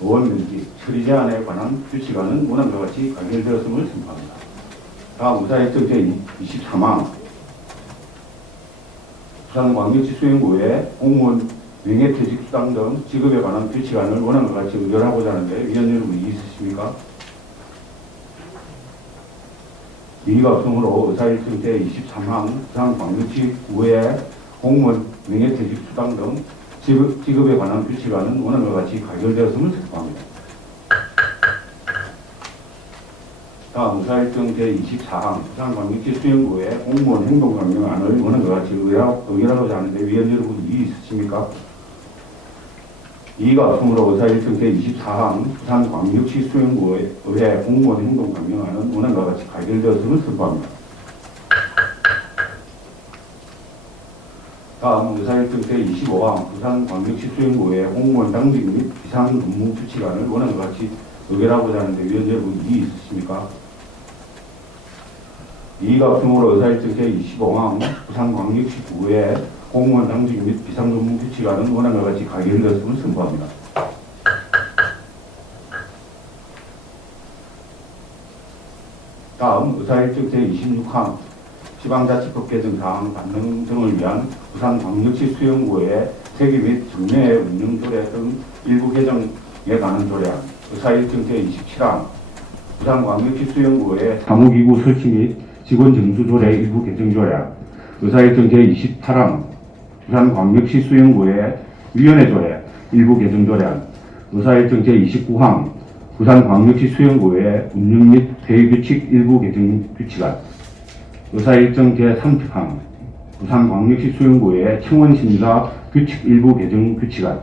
의원면직 처리 제한에 관한 규칙안은 원안과 같이 가결되었음을 선포합니다. 다음 의사일정 제23항 부산광역시 수영구의 공무원 명예퇴직수당 등 지급에 관한 규칙안을 원안과 같이 의결하고자 하는데 위원 여러분 이의 있으십니까? 이의가 없으므로 의사일정 제23항 부산광역시 구의 공무원 명예퇴직수당 등 지급에 관한 규칙안은 원안과 같이 가결되었음을 선포합니다. 다음 의사일정 제24항 부산광역시 수영구의 공무원 행동강령안을 원안과 같이 의결하고자 하는데 위원 여러분 이의 있으십니까? 이의가 없으므로 의사일정 제24항 부산광역시 수영구의 공무원 행동강령안은 원안과 같이 가결되었음을 선포합니다. 다음 의사일정 제25항 부산광역시 수영구의 공무원 당직 및 비상근무 규칙안을 원안과 같이 의결하고자 하는데 위원 여러분 이의 있으십니까? 이의가 없으므로 의사일정 제25항 부산광역시 구의 공무원 당직 및 비상근무 규칙안은 원안과 같이 가결되었음을 선포합니다. 다음 의사일정 제26항 지방자치법 개정 사항 반영 등을 위한 부산광역시 수영구의 세계 및 정례 운영 조례 등 일부 개정에 관한 조례안, 의사일정 제27항 부산광역시 수영구의 사무기구 설치 및 직원 정수 조례 일부 개정 조례안, 의사일정 제28항 부산광역시 수영구의 위원회 조례 일부 개정 조례안, 의사일정 제29항 부산광역시 수영구의 운영 및 회의 규칙 일부 개정 규칙안, 의사일정 제30항 부산광역시 수영구의 청원심사 규칙 일부 개정 규칙안,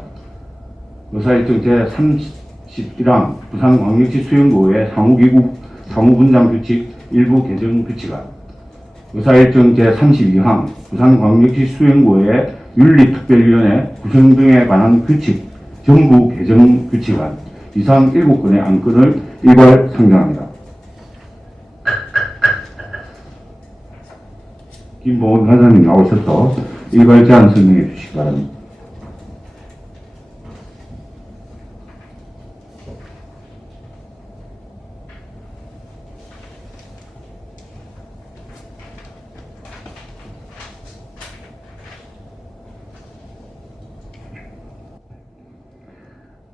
의사일정 제31항 부산광역시 수영구의 사무기구 사무분장 규칙 일부 개정 규칙안, 의사일정 제32항 부산광역시 수영구의 윤리특별위원회 구성 등에 관한 규칙 전부 개정 규칙안, 이상 7건의 안건을 일괄 상정합니다. 김보은 간사님 나오셔서 일괄 제안 설명해 주시기 바랍니다.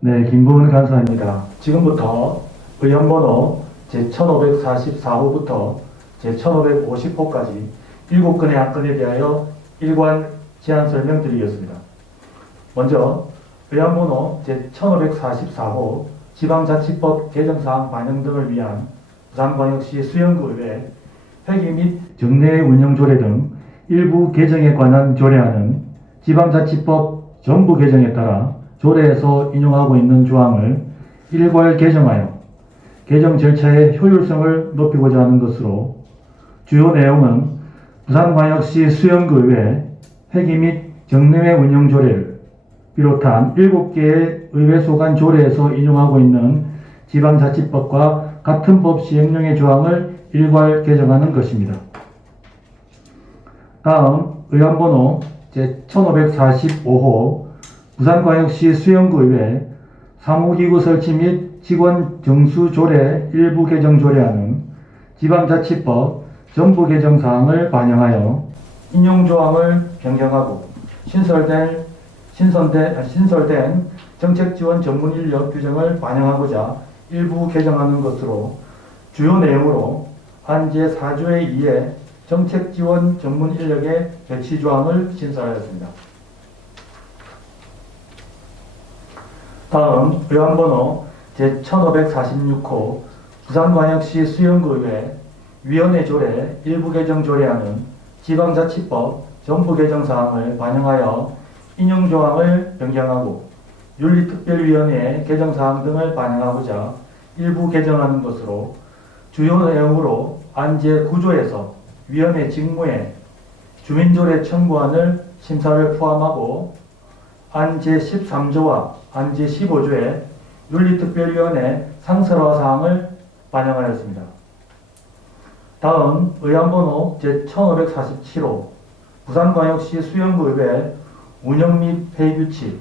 네, 김보은 간사입니다. 지금부터 의원번호 제1544호부터 제1550호까지 7건의 안건에 대하여 일괄 제안 설명드리겠습니다. 먼저 의원번호 제1544호 지방자치법 개정사항 반영 등을 위한 부산광역시 수영구의회 회기 및 정례 운영조례 등 일부 개정에 관한 조례안은 지방자치법 전부 개정에 따라 조례에서 인용하고 있는 조항을 일괄 개정하여 개정 절차의 효율성을 높이고자 하는 것으로 주요 내용은 부산광역시 수영구의회 회기 및 정례회 운영조례를 비롯한 7개의 의회 소관 조례에서 인용하고 있는 지방자치법과 같은 법 시행령의 조항을 일괄 개정하는 것입니다. 다음 의안번호 제1545호 부산광역시 수영구의회 사무기구 설치 및 직원 정수 조례 일부 개정 조례안은 지방자치법 전부 개정 사항을 반영하여 인용 조항을 변경하고 신설된 정책 지원 전문 인력 규정을 반영하고자 일부 개정하는 것으로 주요 내용으로 한 제4조의 2에 정책 지원 전문 인력의 배치 조항을 신설하였습니다. 다음 의안번호 제1546호 부산광역시 수영구의회 위원회 조례 일부 개정 조례안은 지방자치법 전부 개정 사항을 반영하여 인용 조항을 변경하고 윤리특별위원회 개정 사항 등을 반영하고자 일부 개정하는 것으로 주요 내용으로 안제 9조에서 위원회 직무에 주민조례 청구안을 심사를 포함하고 안제 13조와 안제 15조에 윤리특별위원회 상설화 사항을 반영하였습니다. 다음 의안번호 제1547호 부산광역시 수영구의회 운영 및 회의규칙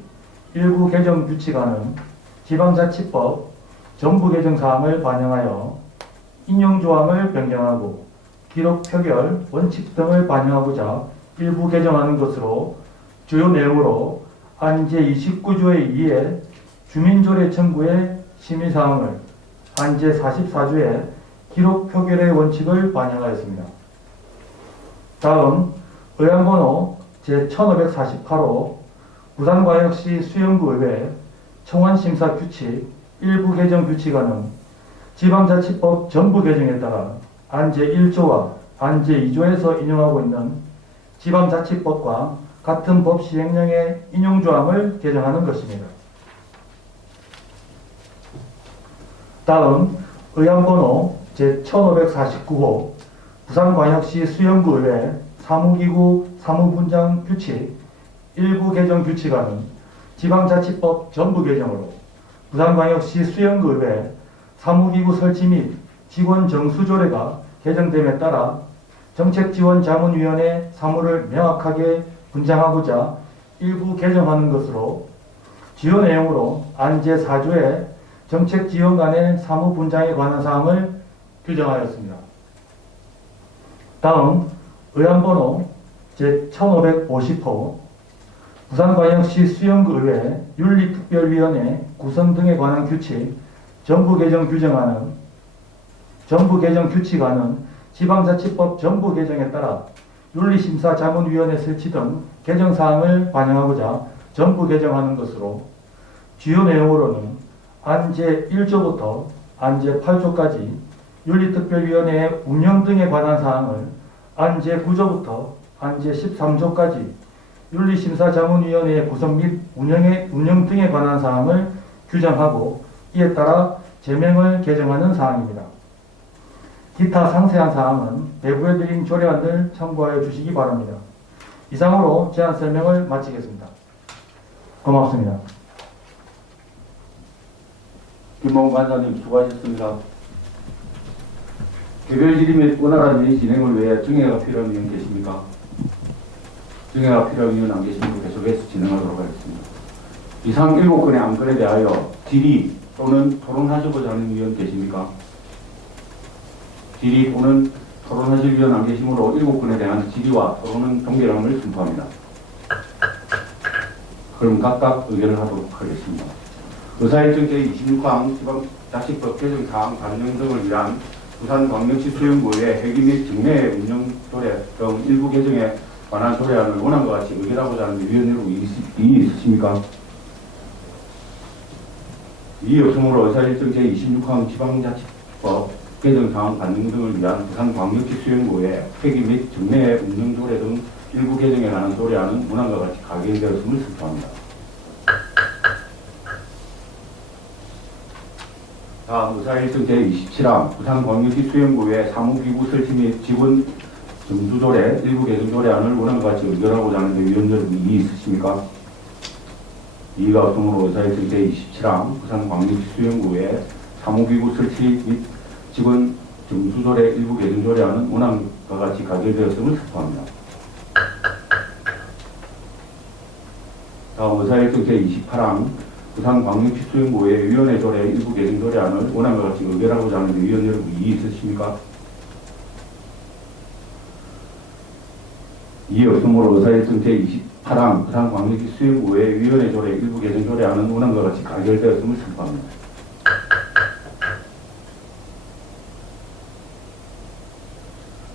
일부 개정 규칙안은 지방자치법 전부 개정 사항을 반영하여 인용 조항을 변경하고 기록 표결 원칙 등을 반영하고자 일부 개정하는 것으로 주요 내용으로 안제 29조의 2에 주민조례 청구의 심의사항을 안제 44조의 기록 표결의 원칙을 반영하였습니다. 다음 의안번호 제1548호 부산광역시 수영구의회 청원심사 규칙 일부 개정 규칙안은 지방자치법 전부 개정에 따라 안제 1조와 안제 2조에서 인용하고 있는 지방자치법과 같은 법 시행령의 인용조항을 개정하는 것입니다. 다음 의안번호 제1549호 부산광역시 수영구의회 사무기구 사무분장 규칙 일부 개정 규칙안은 지방자치법 전부 개정으로 부산광역시 수영구의회 사무기구 설치 및 직원 정수조례가 개정됨에 따라 정책지원자문위원회 사무를 명확하게 분장하고자 일부 개정하는 것으로 주요 내용으로 안제 4조의 정책 지원 간의 사무 분장에 관한 사항을 규정하였습니다. 다음 의안번호 제1550호 부산광역시 수영구의회 윤리특별위원회 구성 등에 관한 규칙 전부 개정 규칙안은 지방자치법 전부 개정에 따라 윤리심사자문위원회 설치 등 개정사항을 반영하고자 전부 개정하는 것으로 주요 내용으로는 안제 1조부터 안제 8조까지 윤리특별위원회의 운영 등에 관한 사항을 안제 9조부터 안제 13조까지 윤리심사자문위원회의 구성 및 운영 등에 관한 사항을 규정하고 이에 따라 제명을 개정하는 사항입니다. 기타 상세한 사항은 내부에 드린 조례안을 참고하여 주시기 바랍니다. 이상으로 제안 설명을 마치겠습니다. 고맙습니다. 김봉 간사님 수고하셨습니다. 개별 질의 및 원활한 회의 진행을 위해 증해가 필요한 의원 계십니까? 증해가 필요한 의원 안 계시면 계속해서 진행하도록 하겠습니다. 이상 7건의 안건에 대하여 질의 또는 토론하시고자 하는 의원 계십니까? 질의 또는 토론하실 의원 안 계시므로 7건에 대한 질의와 토론은 종결함을 선포합니다. 그럼 각각 의견을 하도록 하겠습니다. 의사일정 제26항 지방자치법 개정사항 반영 등을 위한 부산광역시 수영구의 회기 및 직내 운영 조례 등 일부 개정에 관한 조례안을 원안과 같이 의결하고자 하는 위원 여러분 이의 있으십니까? 이의 없으므로 의사일정 제26항 지방자치법 개정사항 반영 등을 위한 부산광역시 수영구의 회기 및 직내 운영 조례 등 일부 개정에 관한 조례안은 원안과 같이 가결되었음을 선포합니다. 다음 의사일정 제27항 부산광역시 수영구의 사무기구 설치 및 직원 정수조례 일부 개정 조례안을 원안과 같이 의결하고자 하는데 위원 여러분 이의 있으십니까? 이의가 없으므로 의사일정 제27항 부산광역시 수영구의 사무기구 설치 및 직원 정수조례 일부 개정 조례안은 원안과 같이 가결되었음을 선포합니다. 다음 의사일정 제28항 부산광역시 수영구의 위원회 조례 일부 개정 조례안을 원안과 같이 의결하고자 하는데 위원 여러분 이의 있으십니까? 이의 없으므로 의사일정 제28항 부산광역시 수영구의 위원회 조례 일부 개정 조례안은 원안과 같이 가결되었음을 선포합니다.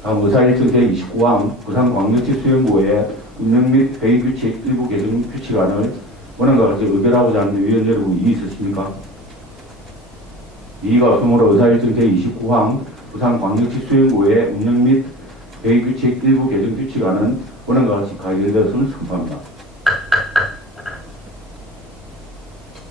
다음 의사일정 제29항 부산광역시 수영구의 운영 및 회의 규칙 일부 개정 규칙안을 원안과 같이 의결하고자 하는데 위원 여러분 이의 있으십니까? 이의가 없으므로 의사일정 제29항 부산광역시 수영구의 운영 및 회의 규칙 일부 개정 규칙안은 원안과 같이 가결되었음을 선포합니다.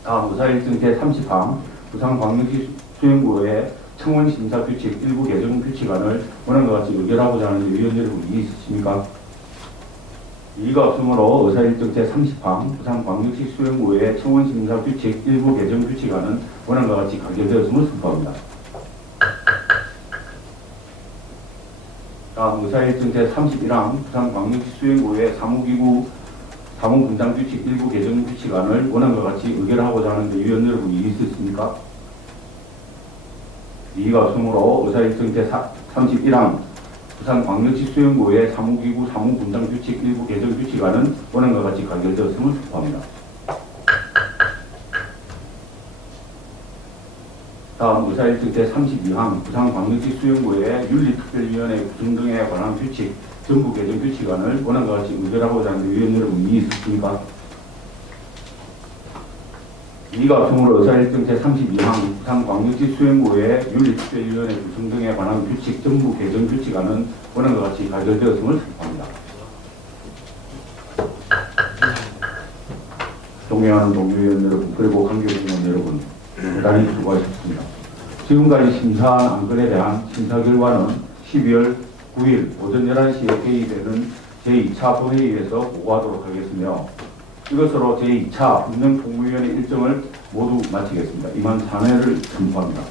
다음 의사일정 제30항 부산광역시 수영구의 청원 심사 규칙 일부 개정 규칙안을 원안과 같이 의결하고자 하는데 위원 여러분 이의 있으십니까? 이의가 없으므로 의사일정 제30항 부산광역시 수영구의 청원 심사 규칙 일부 개정 규칙안은 원안과 같이 가결되었음을 선포합니다. 다음 의사일정 제31항 부산광역시 수영구의 사무기구 사무분장 규칙 일부 개정 규칙안을 원안과 같이 의결하고자 하는데 위원 여러분 이의 있으십니까? 이의가 없으므로 의사일정 제31항 부산광역시 수영구의 사무기구 사무분장 규칙 일부 개정 규칙안은 원안과 같이 가결되었음을 선포합니다. 다음 의사일정 제32항 부산광역시 수영구의 윤리특별위원회 구성 등에 관한 규칙 전부 개정 규칙안을 원안과 같이 의결하고자 하는데 위원 여러분 이의 있으십니까? 이의가 없으므로 의사일정 제32항 부산광역시 수영구의 윤리특별위원회 구성 등에 관한 규칙 전부 개정 규칙안은 원안과 같이 가결되었음을 선포합니다. 존경하는 동료위원 여러분 그리고 관계부원 여러분 대단히 수고하셨습니다. 지금까지 심사한 안건에 대한 심사 결과는 12월 9일 오전 11시에 개의되는 제2차 본회의에서 보고하도록 하겠으며 이것으로 제2차 운영통무위원회 일정을 모두 마치겠습니다. 이만 사내를 선포합니다.